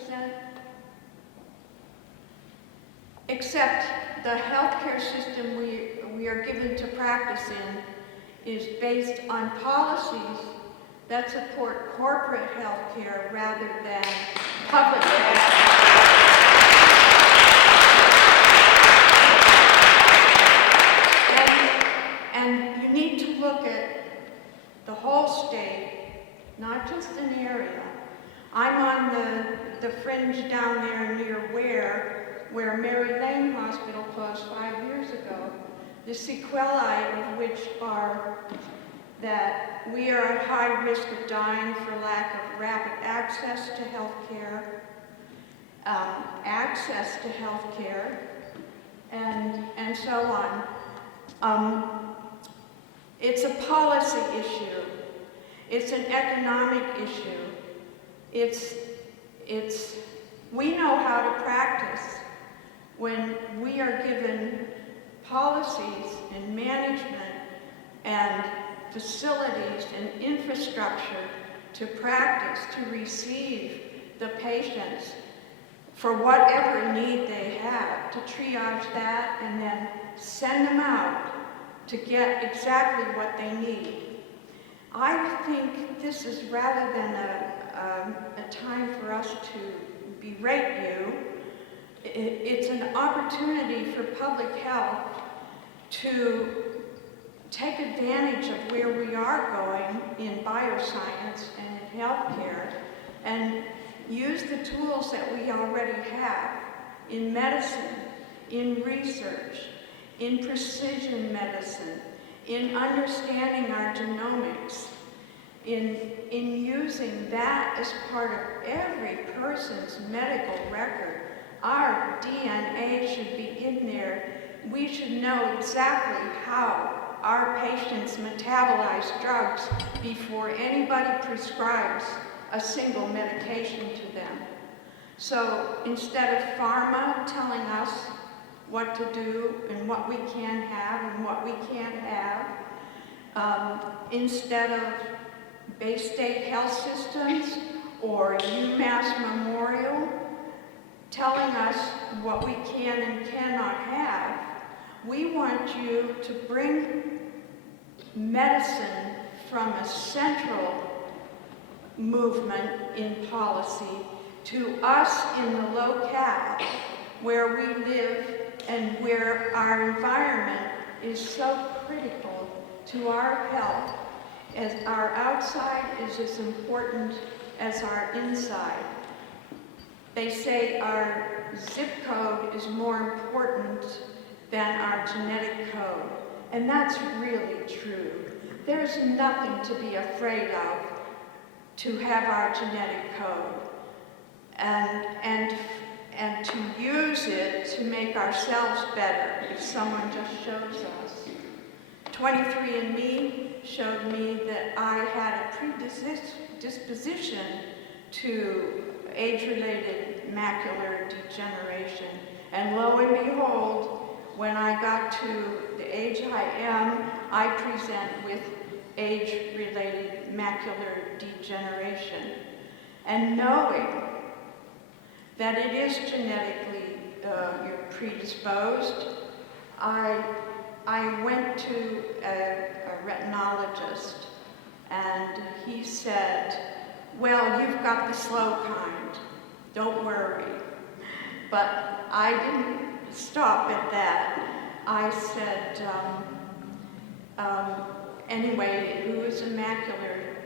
50%. Except the healthcare system we are given to practice in is based on policies that support corporate healthcare rather than public health. And you need to look at the whole state, not just an area. I'm on the fringe down there near where Mary Lane Hospital closed 5 years ago, the sequelae of which are that we are at high risk of dying for lack of rapid access to health care, and so on. It's a policy issue. It's an economic issue. We know how to practice when we are given policies and management and facilities and infrastructure to practice, to receive the patients for whatever need they have, to triage that and then send them out to get exactly what they need. I think this is, rather than a time for us to berate you, it's an opportunity for public health to take advantage of where we are going in bioscience and in healthcare and use the tools that we already have in medicine, in research, in precision medicine, in understanding our genomics, in using that as part of every person's medical record. Our DNA should be in there. We should know exactly how our patients metabolize drugs before anybody prescribes a single medication to them. So instead of pharma telling us what to do and what we can have and what we can't have, instead of Bay State Health Systems or UMass Memorial telling us what we can and cannot have, we want you to bring medicine from a central movement in policy to us in the locale where we live and where our environment is so critical to our health, as our outside is as important as our inside. They say our zip code is more important than our genetic code, and that's really true. There's nothing to be afraid of to have our genetic code and to use it to make ourselves better if someone just shows us. 23andMe showed me that I had a predisposition to age-related macular degeneration, and lo and behold, when I got to the age I am, I present with age-related macular degeneration. And knowing that it is genetically you're predisposed, I went to a retinologist, and he said, well, you've got the slow kind, don't worry. But I didn't stop at that. I said, anyway, who is a macular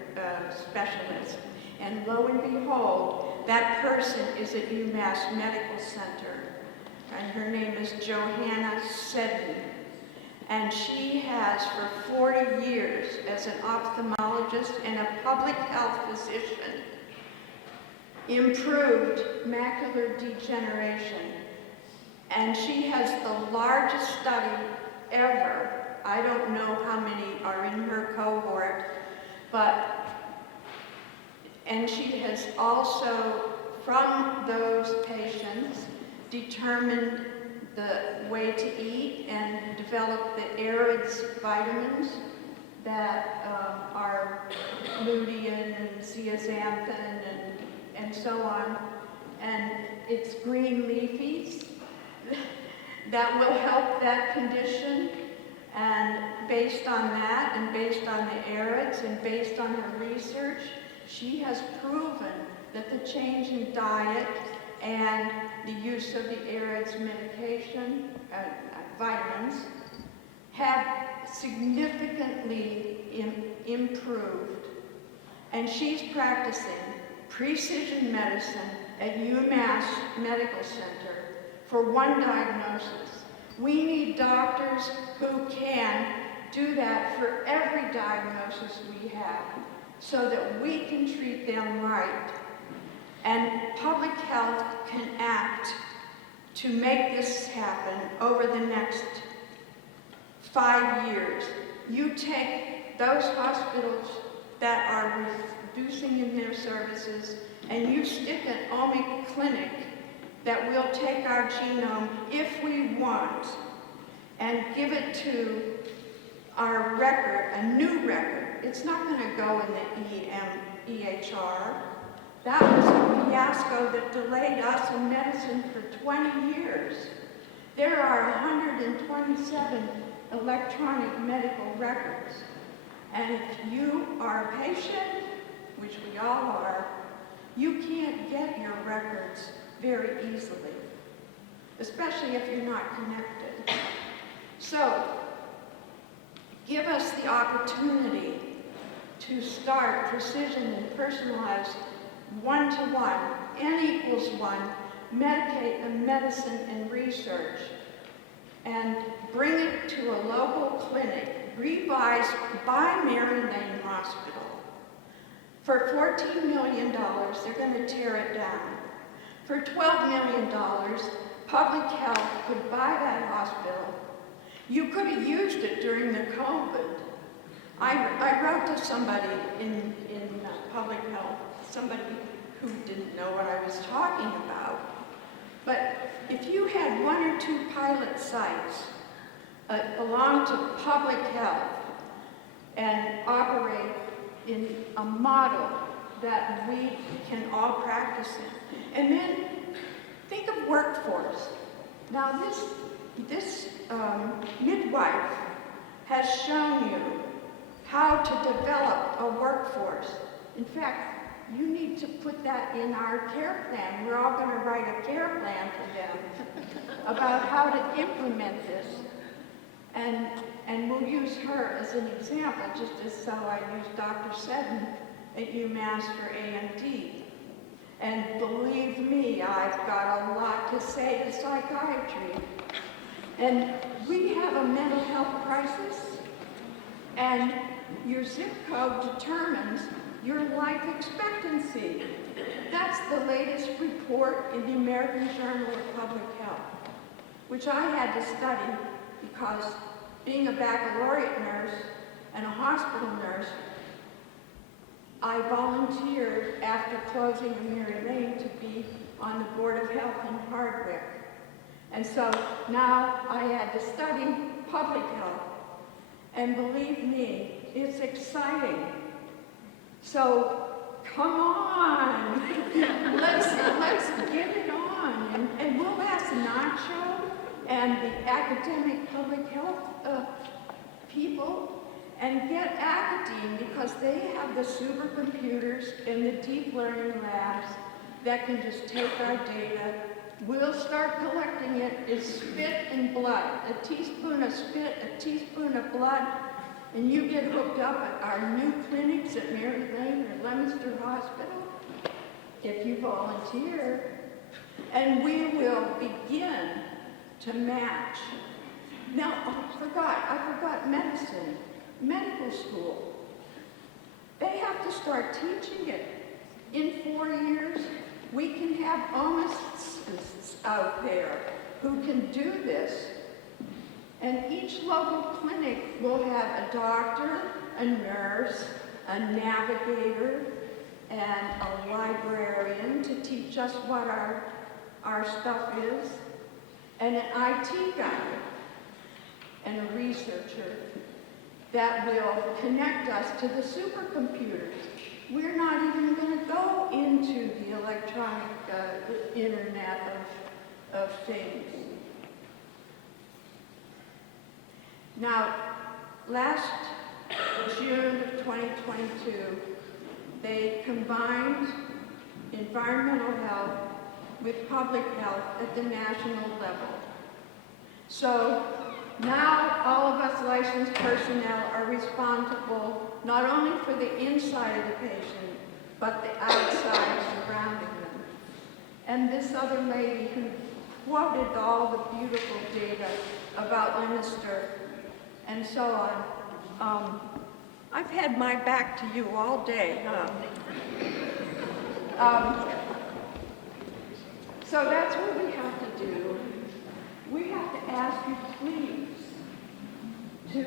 specialist? And lo and behold, that person is at UMass Medical Center, and her name is Johanna Seddon. And she has, for 40 years, as an ophthalmologist and a public health physician, improved macular degeneration. And she has the largest study ever. I don't know how many are in her cohort, and she has also, from those patients, determined the way to eat and developed the AREDS vitamins that are lutein and zeaxanthin and so on. And it's green leafies that will help that condition. And based on that, and based on the AREDS, and based on her research, she has proven that the change in diet and the use of the AREDS medication, vitamins, have significantly improved. And she's practicing precision medicine at UMass Medical Center for one diagnosis. We need doctors who can do that for every diagnosis we have, so that we can treat them right. And public health can act to make this happen over the next 5 years. You take those hospitals that are reducing in their services, and you stick an omic clinic that will take our genome, if we want, and give it to our record, a new record. It's not going to go in the EHR. That was a fiasco that delayed us in medicine for 20 years. There are 127 electronic medical records. And if you are a patient, which we all are, you can't get your records very easily, especially if you're not connected. So, give us the opportunity to start precision and personalized one-to-one, N=1, medicine and research, and bring it to a local clinic, revised by Mary Lane Hospital. For $14 million, they're going to tear it down. For $12 million, public health could buy that hospital. You could have used it during the COVID. I wrote to somebody in public health, somebody who didn't know what I was talking about. But if you had 1 or 2 pilot sites belong to public health and operate in a model that we can all practice in, and then think of workforce. Now this midwife has shown you how to develop a workforce. In fact, you need to put that in our care plan. We're all going to write a care plan for them about how to implement this. And we'll use her as an example, just as how I used Dr. Seddon at UMass for A&D. And believe me, I've got a lot to say to psychiatry. And we have a mental health crisis, and your zip code determines your life expectancy. That's the latest report in the American Journal of Public Health, which I had to study because being a baccalaureate nurse and a hospital nurse, I volunteered after closing of Mary Lane to be on the Board of Health in Hardwick. And so now I had to study public health. And believe me, it's exciting. So come on, let's get it on. And we'll ask Nacho and the academic public health people and get Academe, because they have the supercomputers and the deep learning labs that can just take our data. We'll start collecting it. It's spit and blood. A teaspoon of spit, a teaspoon of blood, and you get hooked up at our new clinics at Mary Lane or Leominster Hospital if you volunteer. And we will begin to match. Now, I forgot medicine, medical school. They have to start teaching it. In 4 years, we can have omists out there who can do this. And each local clinic will have a doctor, a nurse, a navigator, and a librarian to teach us what our stuff is, and an IT guy, and a researcher that will connect us to the supercomputers. We're not even going to go into the electronic Internet of Things. Now, last June of 2022, they combined environmental health with public health at the national level. So now all of us licensed personnel are responsible not only for the inside of the patient, but the outside surrounding them. And this other lady who quoted all the beautiful data about Leominster and so on, I've had my back to you all day, huh? So that's what we have to do. We have to ask you, please, to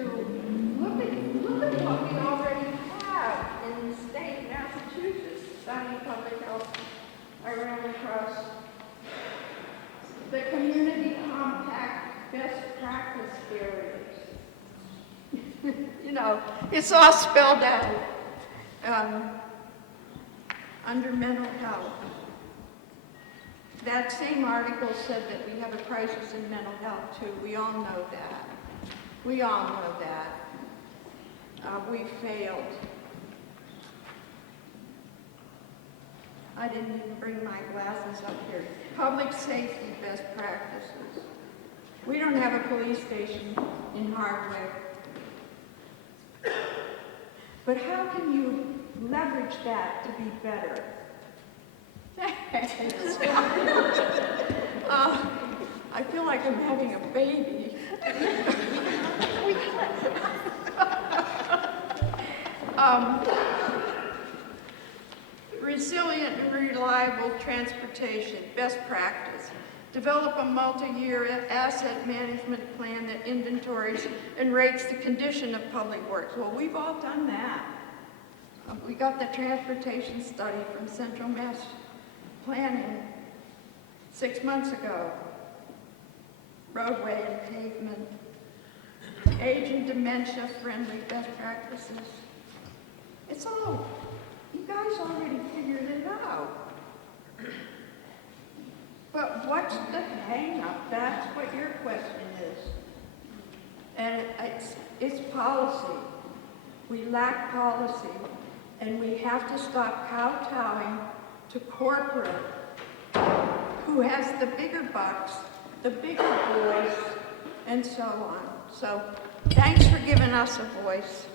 look at what we already have in the state of Massachusetts, studying public health. I ran across the community compact best practice areas. You know, it's all spelled out under mental health. That same article said that we have a crisis in mental health too. We all know that. We all know that. We failed. I didn't even bring my glasses up here. Public safety best practices. We don't have a police station in Hardwick. But how can you leverage that to be better? I feel like I'm having a baby. Resilient and reliable transportation, best practice. Develop a multi-year asset management plan that inventories and rates the condition of public works. Well, we've all done that. We got the transportation study from Central Mass Planning 6 months ago. Roadway and pavement, age and dementia friendly best practices. It's all, you guys already figured it out. But what's the hang up? That's what your question is. And it's policy. We lack policy, and we have to stop kowtowing to corporate, who has the bigger bucks, the bigger voice, and so on. So thanks for giving us a voice.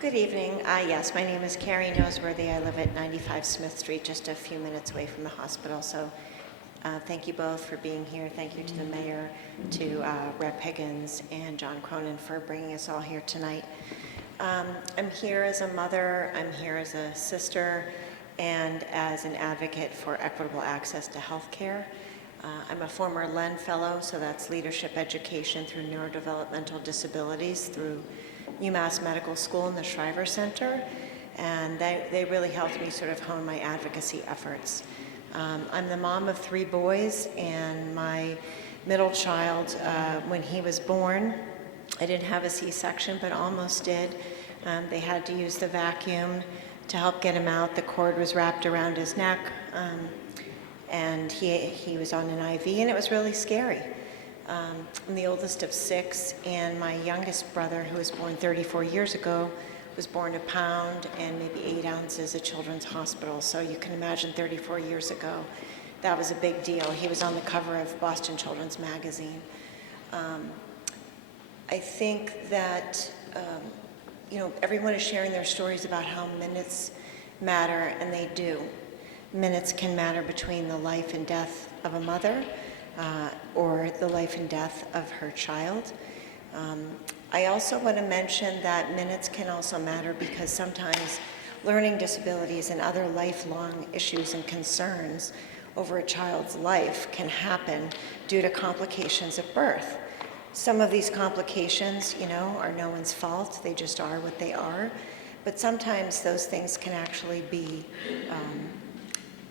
Good evening. Yes, my name is Carrie Noseworthy. I live at 95 Smith Street, just a few minutes away from the hospital. So thank you both for being here. Thank you to the mayor, to Rep. Higgins, and John Cronin for bringing us all here tonight. I'm here as a mother, I'm here as a sister, and as an advocate for equitable access to health care. I'm a former LEN fellow, so that's leadership education through neurodevelopmental disabilities through UMass Medical School and the Shriver Center, and they really helped me sort of hone my advocacy efforts. I'm the mom of 3 boys, and my middle child, when he was born, I didn't have a C-section, but almost did. They had to use the vacuum to help get him out. The cord was wrapped around his neck, and he was on an IV, and it was really scary. I'm the oldest of 6, and my youngest brother, who was born 34 years ago, was born a pound and maybe 8 ounces at Children's Hospital. So you can imagine 34 years ago, that was a big deal. He was on the cover of Boston Children's Magazine. I think that, everyone is sharing their stories about how minutes matter, and they do. Minutes can matter between the life and death of a mother, or the life and death of her child. I also want to mention that minutes can also matter because sometimes learning disabilities and other lifelong issues and concerns over a child's life can happen due to complications at birth. Some of these complications, are no one's fault. They just are what they are. But sometimes those things can actually be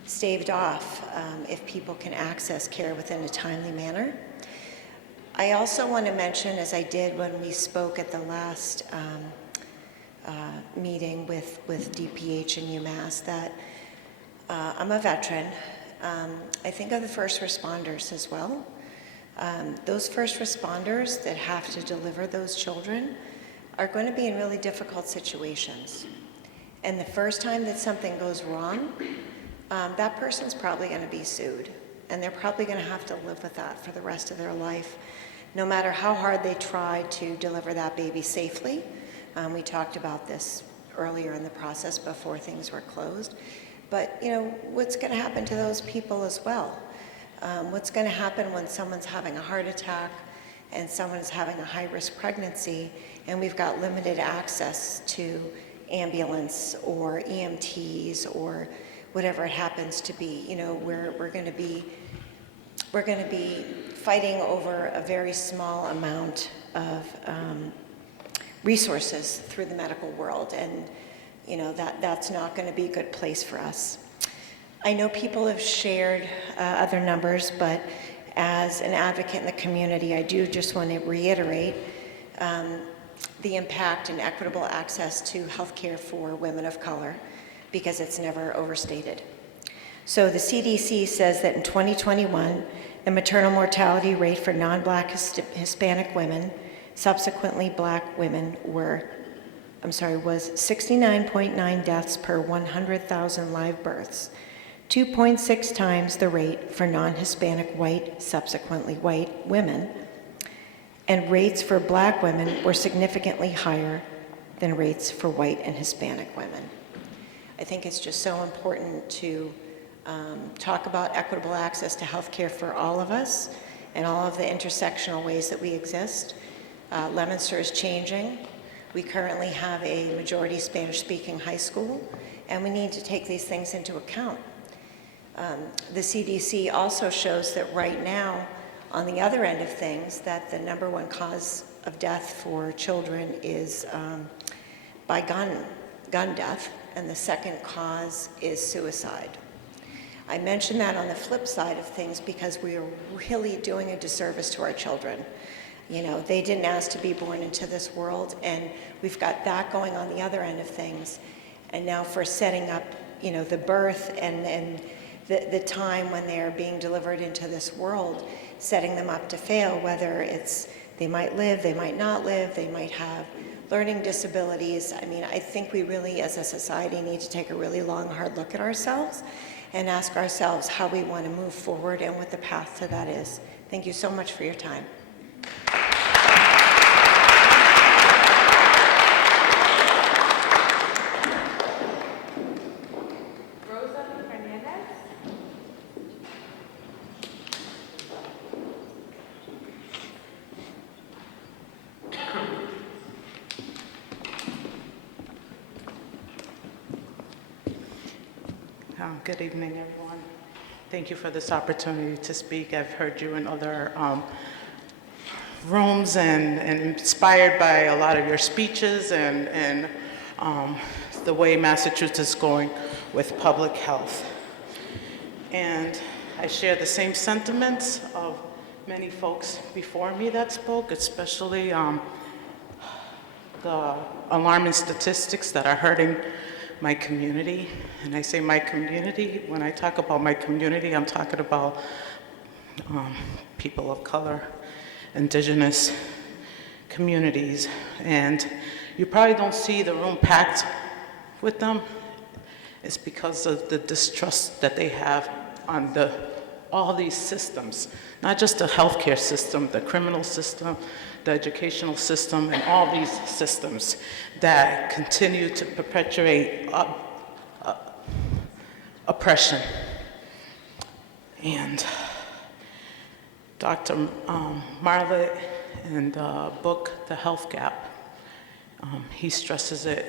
staved off if people can access care within a timely manner. I also want to mention, as I did when we spoke at the last meeting with DPH and UMass, that I'm a veteran. I think of the first responders as well. Those first responders that have to deliver those children are going to be in really difficult situations. And the first time that something goes wrong, that person's probably going to be sued, and they're probably going to have to live with that for the rest of their life, no matter how hard they try to deliver that baby safely. We talked about this earlier in the process before things were closed. But, what's going to happen to those people as well? What's going to happen when someone's having a heart attack and someone's having a high-risk pregnancy, and we've got limited access to ambulance or EMTs or whatever it happens to be? We're going to be fighting over a very small amount of resources through the medical world, and that's not going to be a good place for us. I know people have shared other numbers, but as an advocate in the community, I do just want to reiterate the impact and equitable access to health care for women of color, because it's never overstated. So the CDC says that in 2021, the maternal mortality rate for non-Black Hispanic women, subsequently Black women, was 69.9 deaths per 100,000 live births, 2.6 times the rate for non-Hispanic white, subsequently white women, and rates for Black women were significantly higher than rates for white and Hispanic women. I think it's just so important to talk about equitable access to health care for all of us and all of the intersectional ways that we exist. Leominster is changing. We currently have a majority Spanish-speaking high school, and we need to take these things into account. The CDC also shows that right now, on the other end of things, that the number 1 cause of death for children is by gun death, and the second cause is suicide. I mention that on the flip side of things because we are really doing a disservice to our children. You know, they didn't ask to be born into this world, and we've got that going on the other end of things. And now for setting up, you know, the birth and the time when they're being delivered into this world, setting them up to fail, whether it's they might live, they might not live, they might have learning disabilities. I mean, I think we really, as a society, need to take a really long, hard look at ourselves and ask ourselves how we want to move forward and what the path to that is. Thank you so much for your time. Good evening, everyone. Thank you for this opportunity to speak. I've heard you in other rooms and inspired by a lot of your speeches and the way Massachusetts is going with public health. And I share the same sentiments of many folks before me that spoke, especially the alarming statistics that are hurting my community. And I say my community, when I talk about my community, I'm talking about people of color, indigenous communities. And you probably don't see the room packed with them. It's because of the distrust that they have on all these systems, not just the healthcare system, the criminal system, the educational system, and all these systems that continue to perpetuate oppression. And Dr. Marlett in the book, The Health Gap, he stresses it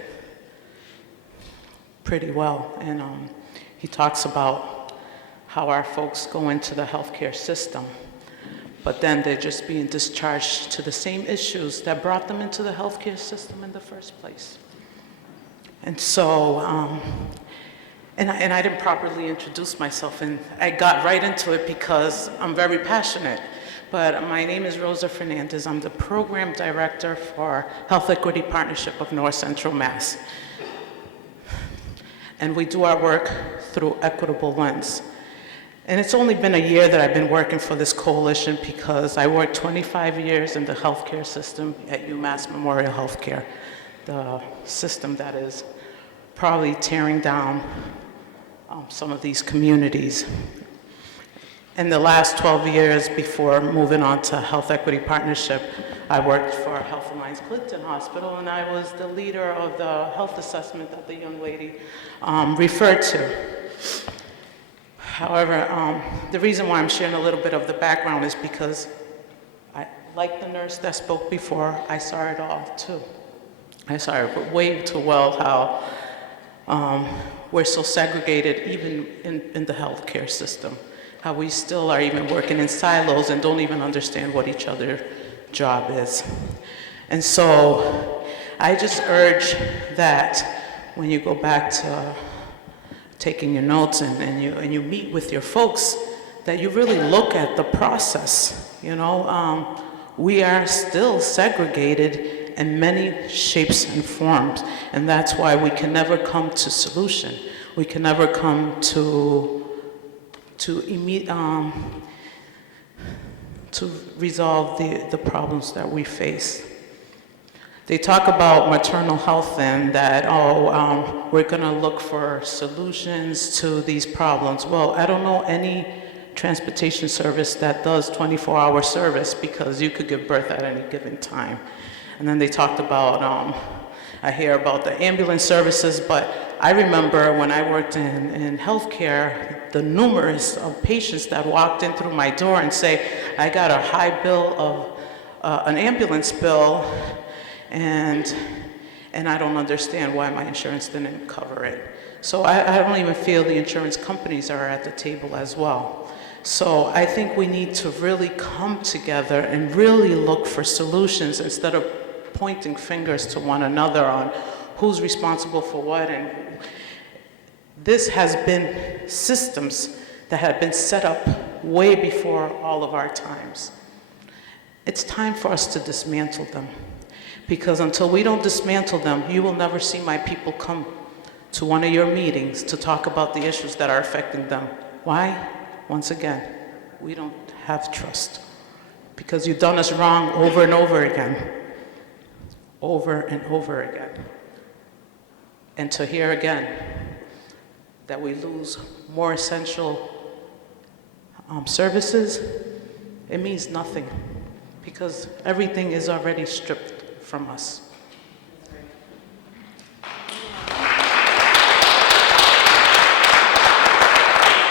pretty well. And he talks about how our folks go into the healthcare system, but then they're just being discharged to the same issues that brought them into the healthcare system in the first place. And so, and I didn't properly introduce myself, and I got right into it because I'm very passionate. But my name is Rosa Fernandez. I'm the program director for Health Equity Partnership of North Central Mass. And we do our work through Equitable Lens. And it's only been a year that I've been working for this coalition because I worked 25 years in the healthcare system at UMass Memorial Healthcare, the system that is probably tearing down some of these communities. In the last 12 years before moving on to Health Equity Partnership, I worked for Health Alliance Clinton Hospital, and I was the leader of the health assessment that the young lady referred to. However, the reason why I'm sharing a little bit of the background is because, like the nurse that spoke before, I saw it all too. I saw it way too well how we're so segregated even in the healthcare system, how we still are even working in silos and don't even understand what each other's job is. And so I just urge that when you go back to taking your notes and you meet with your folks, that you really look at the process. You know, we are still segregated in many shapes and forms, and that's why we can never come to solution. We can never come to resolve the problems that we face. They talk about maternal health and that, we're gonna look for solutions to these problems. Well, I don't know any transportation service that does 24-hour service because you could give birth at any given time. And then they talked about, I hear about the ambulance services, but I remember when I worked in healthcare, the numerous of patients that walked in through my door and say, I got a high bill of an ambulance bill, and I don't understand why my insurance didn't cover it. So I don't even feel the insurance companies are at the table as well. So I think we need to really come together and really look for solutions instead of pointing fingers to one another on who's responsible for what. And this has been systems that have been set up way before all of our times. It's time for us to dismantle them. Because until we don't dismantle them, you will never see my people come to one of your meetings to talk about the issues that are affecting them. Why? Once again, we don't have trust. Because you've done us wrong over and over again. Over and over again. And to hear again that we lose more essential services, it means nothing. Because everything is already stripped from us.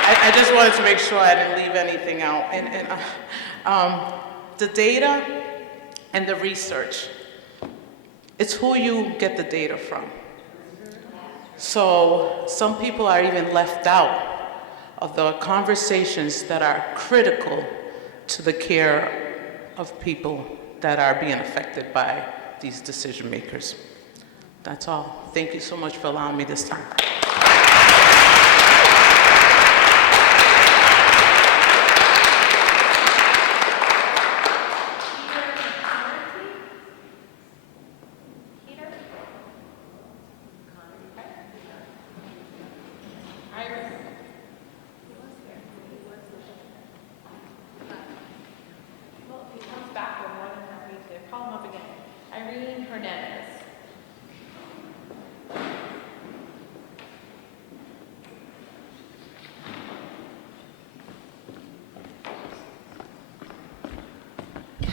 I just wanted to make sure I didn't leave anything out. The data and the research, it's who you get the data from. So some people are even left out of the conversations that are critical to the care of people that are being affected by these decision makers. That's all. Thank you so much for allowing me this time.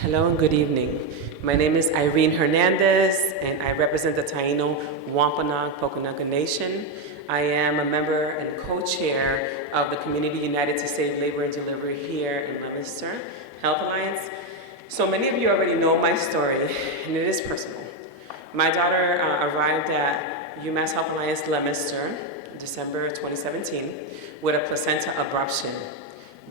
Hello and good evening. My name is Irene Hernandez, and I represent the Taino Wampanoag Poconaca Nation. I am a member and co-chair of the Community United to Save Labor and Delivery here in Leominster Health Alliance. So many of you already know my story, and it is personal. My daughter arrived at UMass Health Alliance Leominster in December 2017 with a placenta abruption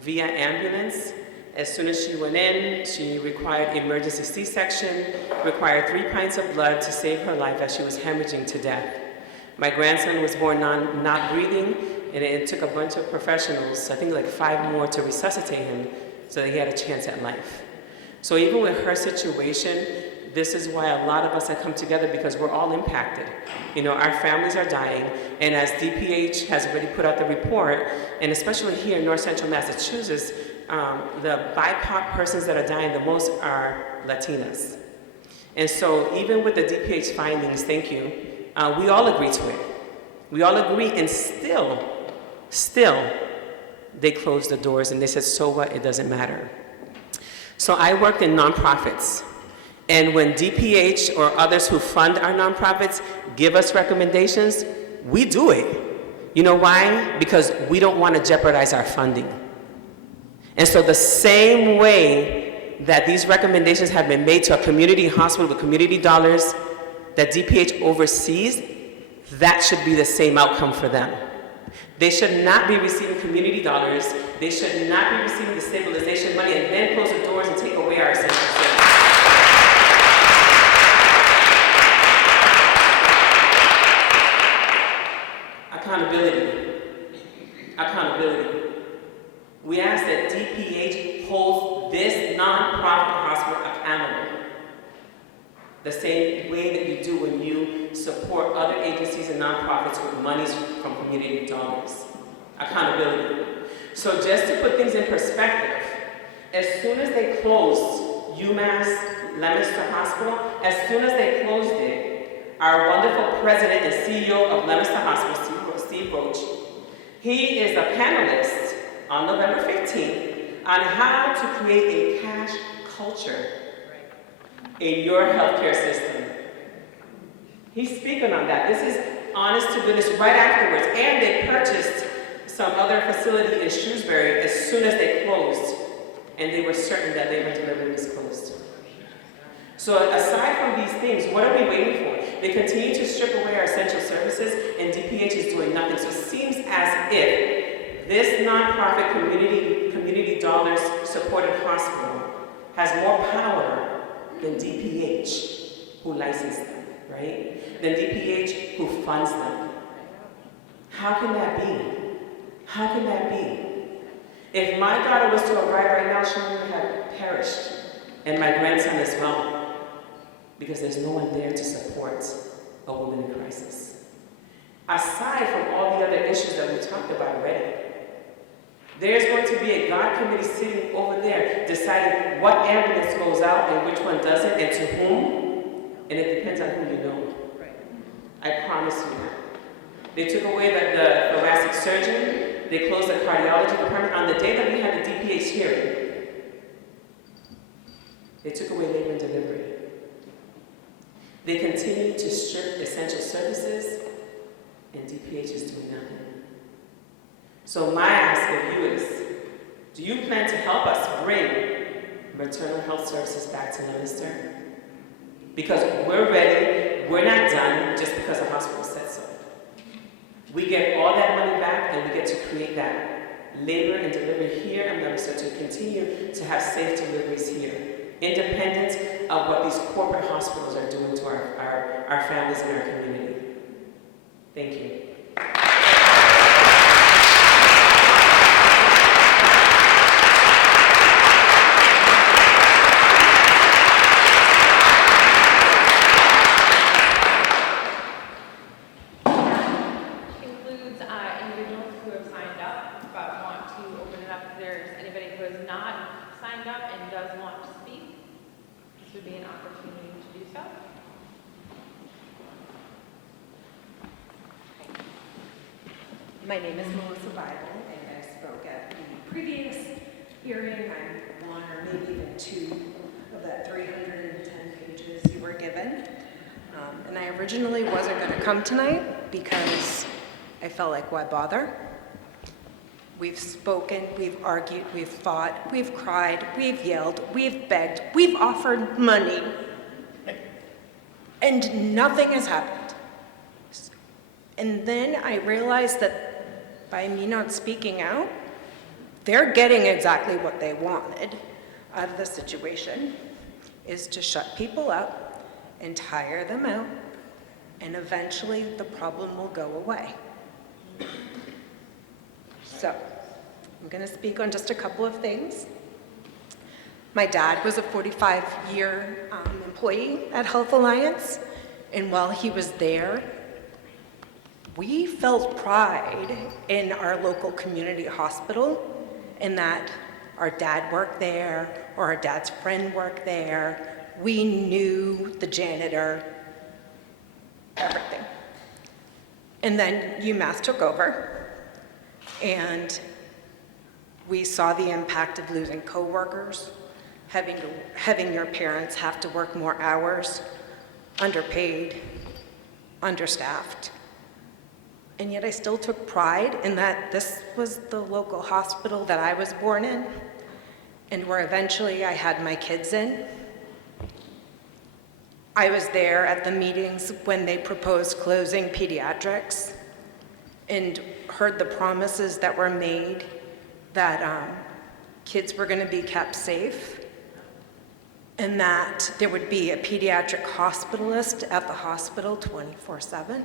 via ambulance. As soon as she went in, she required emergency C-section, required 3 pints of blood to save her life as she was hemorrhaging to death. My grandson was born not breathing, and it took a bunch of professionals, I think like 5 more, to resuscitate him so that he had a chance at life. So even with her situation, this is why a lot of us have come together, because we're all impacted. You know, our families are dying, and as DPH has already put out the report, and especially here in North Central Massachusetts, the BIPOC persons that are dying the most are Latinas. And so even with the DPH findings, thank you, we all agree to it. We all agree, and still, they closed the doors and they said, so what, it doesn't matter. So I worked in nonprofits, and when DPH or others who fund our nonprofits give us recommendations, we do it. You know why? Because we don't want to jeopardize our funding. And so the same way that these recommendations have been made to a community hospital with community dollars that DPH oversees, that should be the same outcome for them. They should not be receiving community dollars. They should not be receiving the stabilization money and then close the doors and take away our essential services. Accountability. Accountability. We ask that DPH holds this nonprofit hospital accountable. The same way that you do when you support other agencies and nonprofits with monies from community donors. Accountability. So just to put things in perspective, as soon as they closed UMass Leominster Hospital, as soon as they closed it, our wonderful president and CEO of Leominster Hospital, Steve Roach, he is a panelist on November 15th on how to create a cash culture in your healthcare system. He's speaking on that. This is honest to goodness right afterwards. And they purchased some other facility in Shrewsbury as soon as they closed, and they were certain that labor and delivery was closed. So aside from these things, what are we waiting for? They continue to strip away our essential services, and DPH is doing nothing. So it seems as if this nonprofit community dollars supported hospital has more power than DPH, who licensed them, right? Than DPH, who funds them. How can that be? How can that be? If my daughter was to arrive right now, she would have perished. and my grandson as well, because there's no one there to support a woman in crisis. Aside from all the other issues that we talked about already, there's going to be a God committee sitting over there deciding what ambulance goes out and which one doesn't and to whom, and it depends on who you know. I promise you that. They took away the thoracic surgeon, they closed the cardiology department. On the day that we had the DPH hearing, they took away labor and delivery. They continue to strip essential services, and DPH is doing nothing. So my ask of you is, do you plan to help us bring maternal health services back to Leominster? Because we're ready, we're not done just because the hospital said so. We get all that money back and we get to create that labor and delivery here in Leominster to continue to have safe deliveries here, independent of what these corporate hospitals are doing to our families and our community. Thank you. Includes individuals who have signed up but want to open it up. If there's anybody who has not signed up and does want to speak, this would be an opportunity to do so. My name is Melissa Bible, and I spoke at the previous hearing. I'm one or maybe even two of that 310 pages you were given. And I originally wasn't going to come tonight because I felt like, why bother? We've spoken, we've argued, we've fought, we've cried, we've yelled, we've begged, we've offered money, and nothing has happened. And then I realized that by me not speaking out, they're getting exactly what they wanted out of the situation, is to shut people up and tire them out, and eventually the problem will go away. So, I'm going to speak on just a couple of things. My dad was a 45-year employee at Health Alliance, and while he was there, we felt pride in our local community hospital, in that our dad worked there, or our dad's friend worked there. We knew the janitor, everything. And then UMass took over, and we saw the impact of losing coworkers, having your parents have to work more hours, underpaid, understaffed. And yet I still took pride in that this was the local hospital that I was born in, and where eventually I had my kids in. I was there at the meetings when they proposed closing pediatrics and heard the promises that were made that kids were going to be kept safe and that there would be a pediatric hospitalist at the hospital 24/7.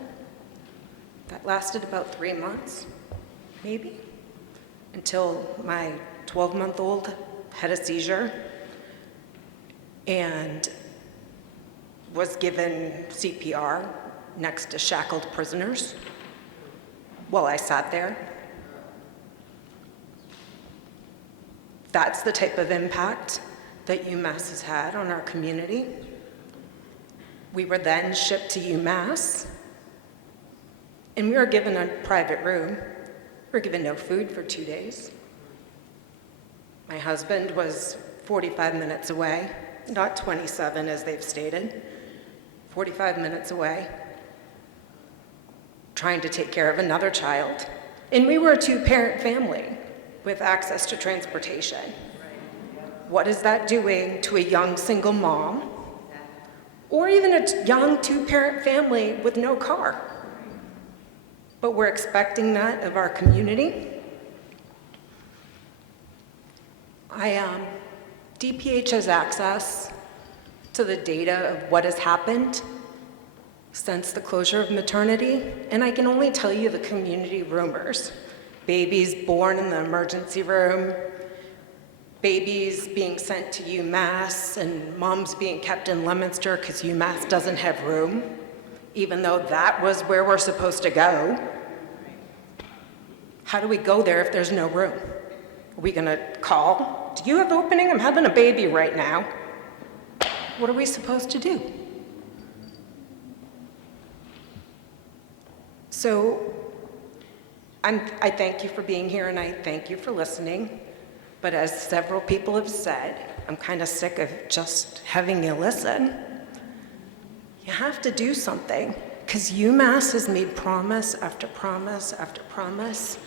That lasted about 3 months, maybe, until my 12-month-old had a seizure and was given CPR next to shackled prisoners while I sat there. That's the type of impact that UMass has had on our community. We were then shipped to UMass, and we were given a private room. We were given no food for 2 days. My husband was 45 minutes away, not 27 as they've stated, 45 minutes away, trying to take care of another child. And we were a two-parent family with access to transportation. What is that doing to a young single mom, or even a young two-parent family with no car? But we're expecting that of our community. DPH has access to the data of what has happened since the closure of maternity, and I can only tell you the community rumors. Babies born in the emergency room, babies being sent to UMass and moms being kept in Leominster because UMass doesn't have room, even though that was where we're supposed to go. How do we go there if there's no room? Are we gonna call? Do you have opening? I'm having a baby right now. What are we supposed to do? So I thank you for being here and I thank you for listening. But as several people have said, I'm kind of sick of just having you listen. You have to do something because UMass has made promise after promise after promise.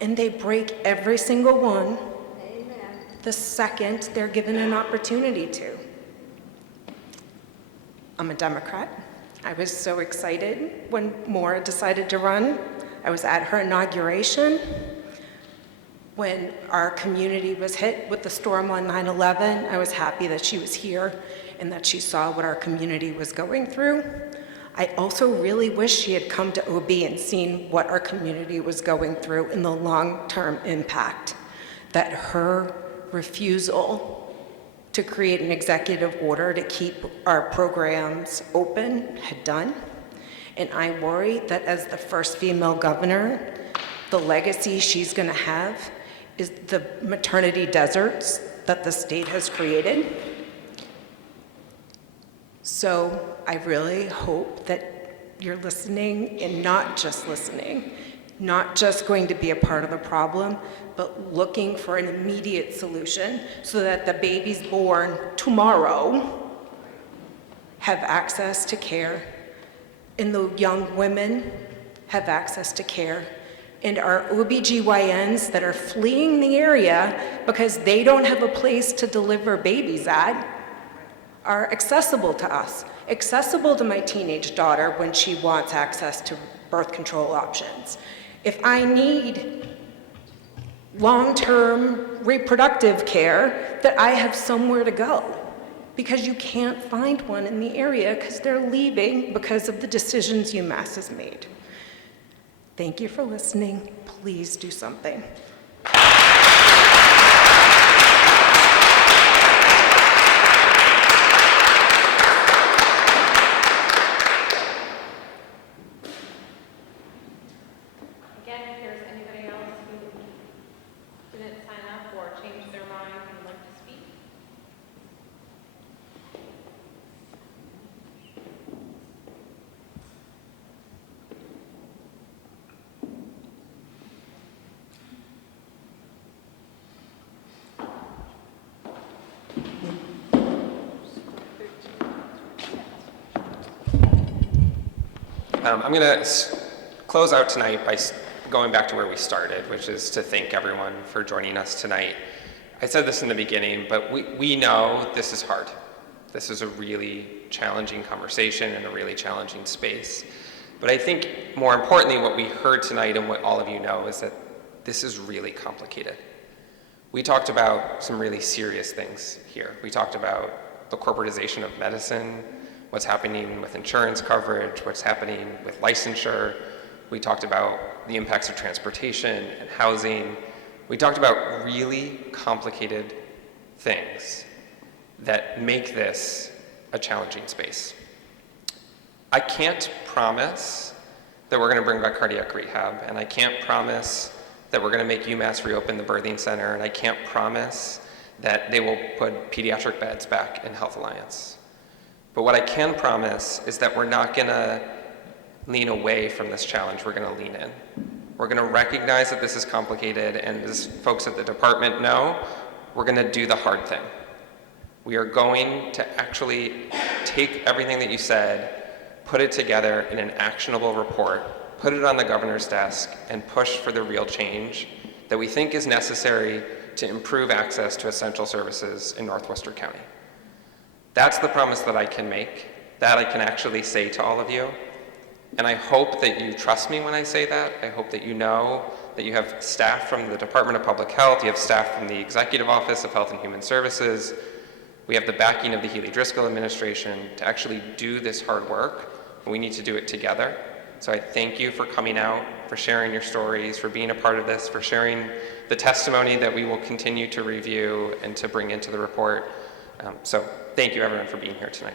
And they break every single one the second they're given an opportunity to. I'm a Democrat. I was so excited when Maura decided to run. I was at her inauguration. When our community was hit with the storm on 9/11, I was happy that she was here and that she saw what our community was going through. I also really wish she had come to OB and seen what our community was going through and the long-term impact that her refusal to create an executive order to keep our programs open had done. And I worry that as the first female governor, the legacy she's going to have is the maternity deserts that the state has created. So I really hope that you're listening and not just listening, not just going to be a part of the problem, but looking for an immediate solution so that the babies born tomorrow have access to care, and the young women have access to care, and our OBGYNs that are fleeing the area because they don't have a place to deliver babies at are accessible to us, accessible to my teenage daughter when she wants access to birth control options. If I need long-term reproductive care, that I have somewhere to go, because you can't find one in the area because they're leaving because of the decisions UMass has made. Thank you for listening. Please do something. Again, if there's anybody else who didn't sign up or changed their mind and would like to speak. I'm going to close out tonight by going back to where we started, which is to thank everyone for joining us tonight. I said this in the beginning, but we know this is hard. This is a really challenging conversation and a really challenging space. But I think more importantly, what we heard tonight and what all of you know is that this is really complicated. We talked about some really serious things here. We talked about the corporatization of medicine, what's happening with insurance coverage, what's happening with licensure. We talked about the impacts of transportation and housing. We talked about really complicated things that make this a challenging space. I can't promise that we're going to bring back cardiac rehab, and I can't promise that we're going to make UMass reopen the birthing center, and I can't promise that they will put pediatric beds back in Health Alliance. But what I can promise is that we're not going to lean away from this challenge, we're going to lean in. We're going to recognize that this is complicated, and as folks at the department know, we're going to do the hard thing. We are going to actually take everything that you said, put it together in an actionable report, put it on the governor's desk, and push for the real change that we think is necessary to improve access to essential services in Northwestern County. That's the promise that I can make, that I can actually say to all of you. And I hope that you trust me when I say that. I hope that you know that you have staff from the Department of Public Health, you have staff from the Executive Office of Health and Human Services. We have the backing of the Healy Driscoll administration to actually do this hard work. We need to do it together. So I thank you for coming out, for sharing your stories, for being a part of this, for sharing the testimony that we will continue to review and to bring into the report. So thank you everyone for being here tonight.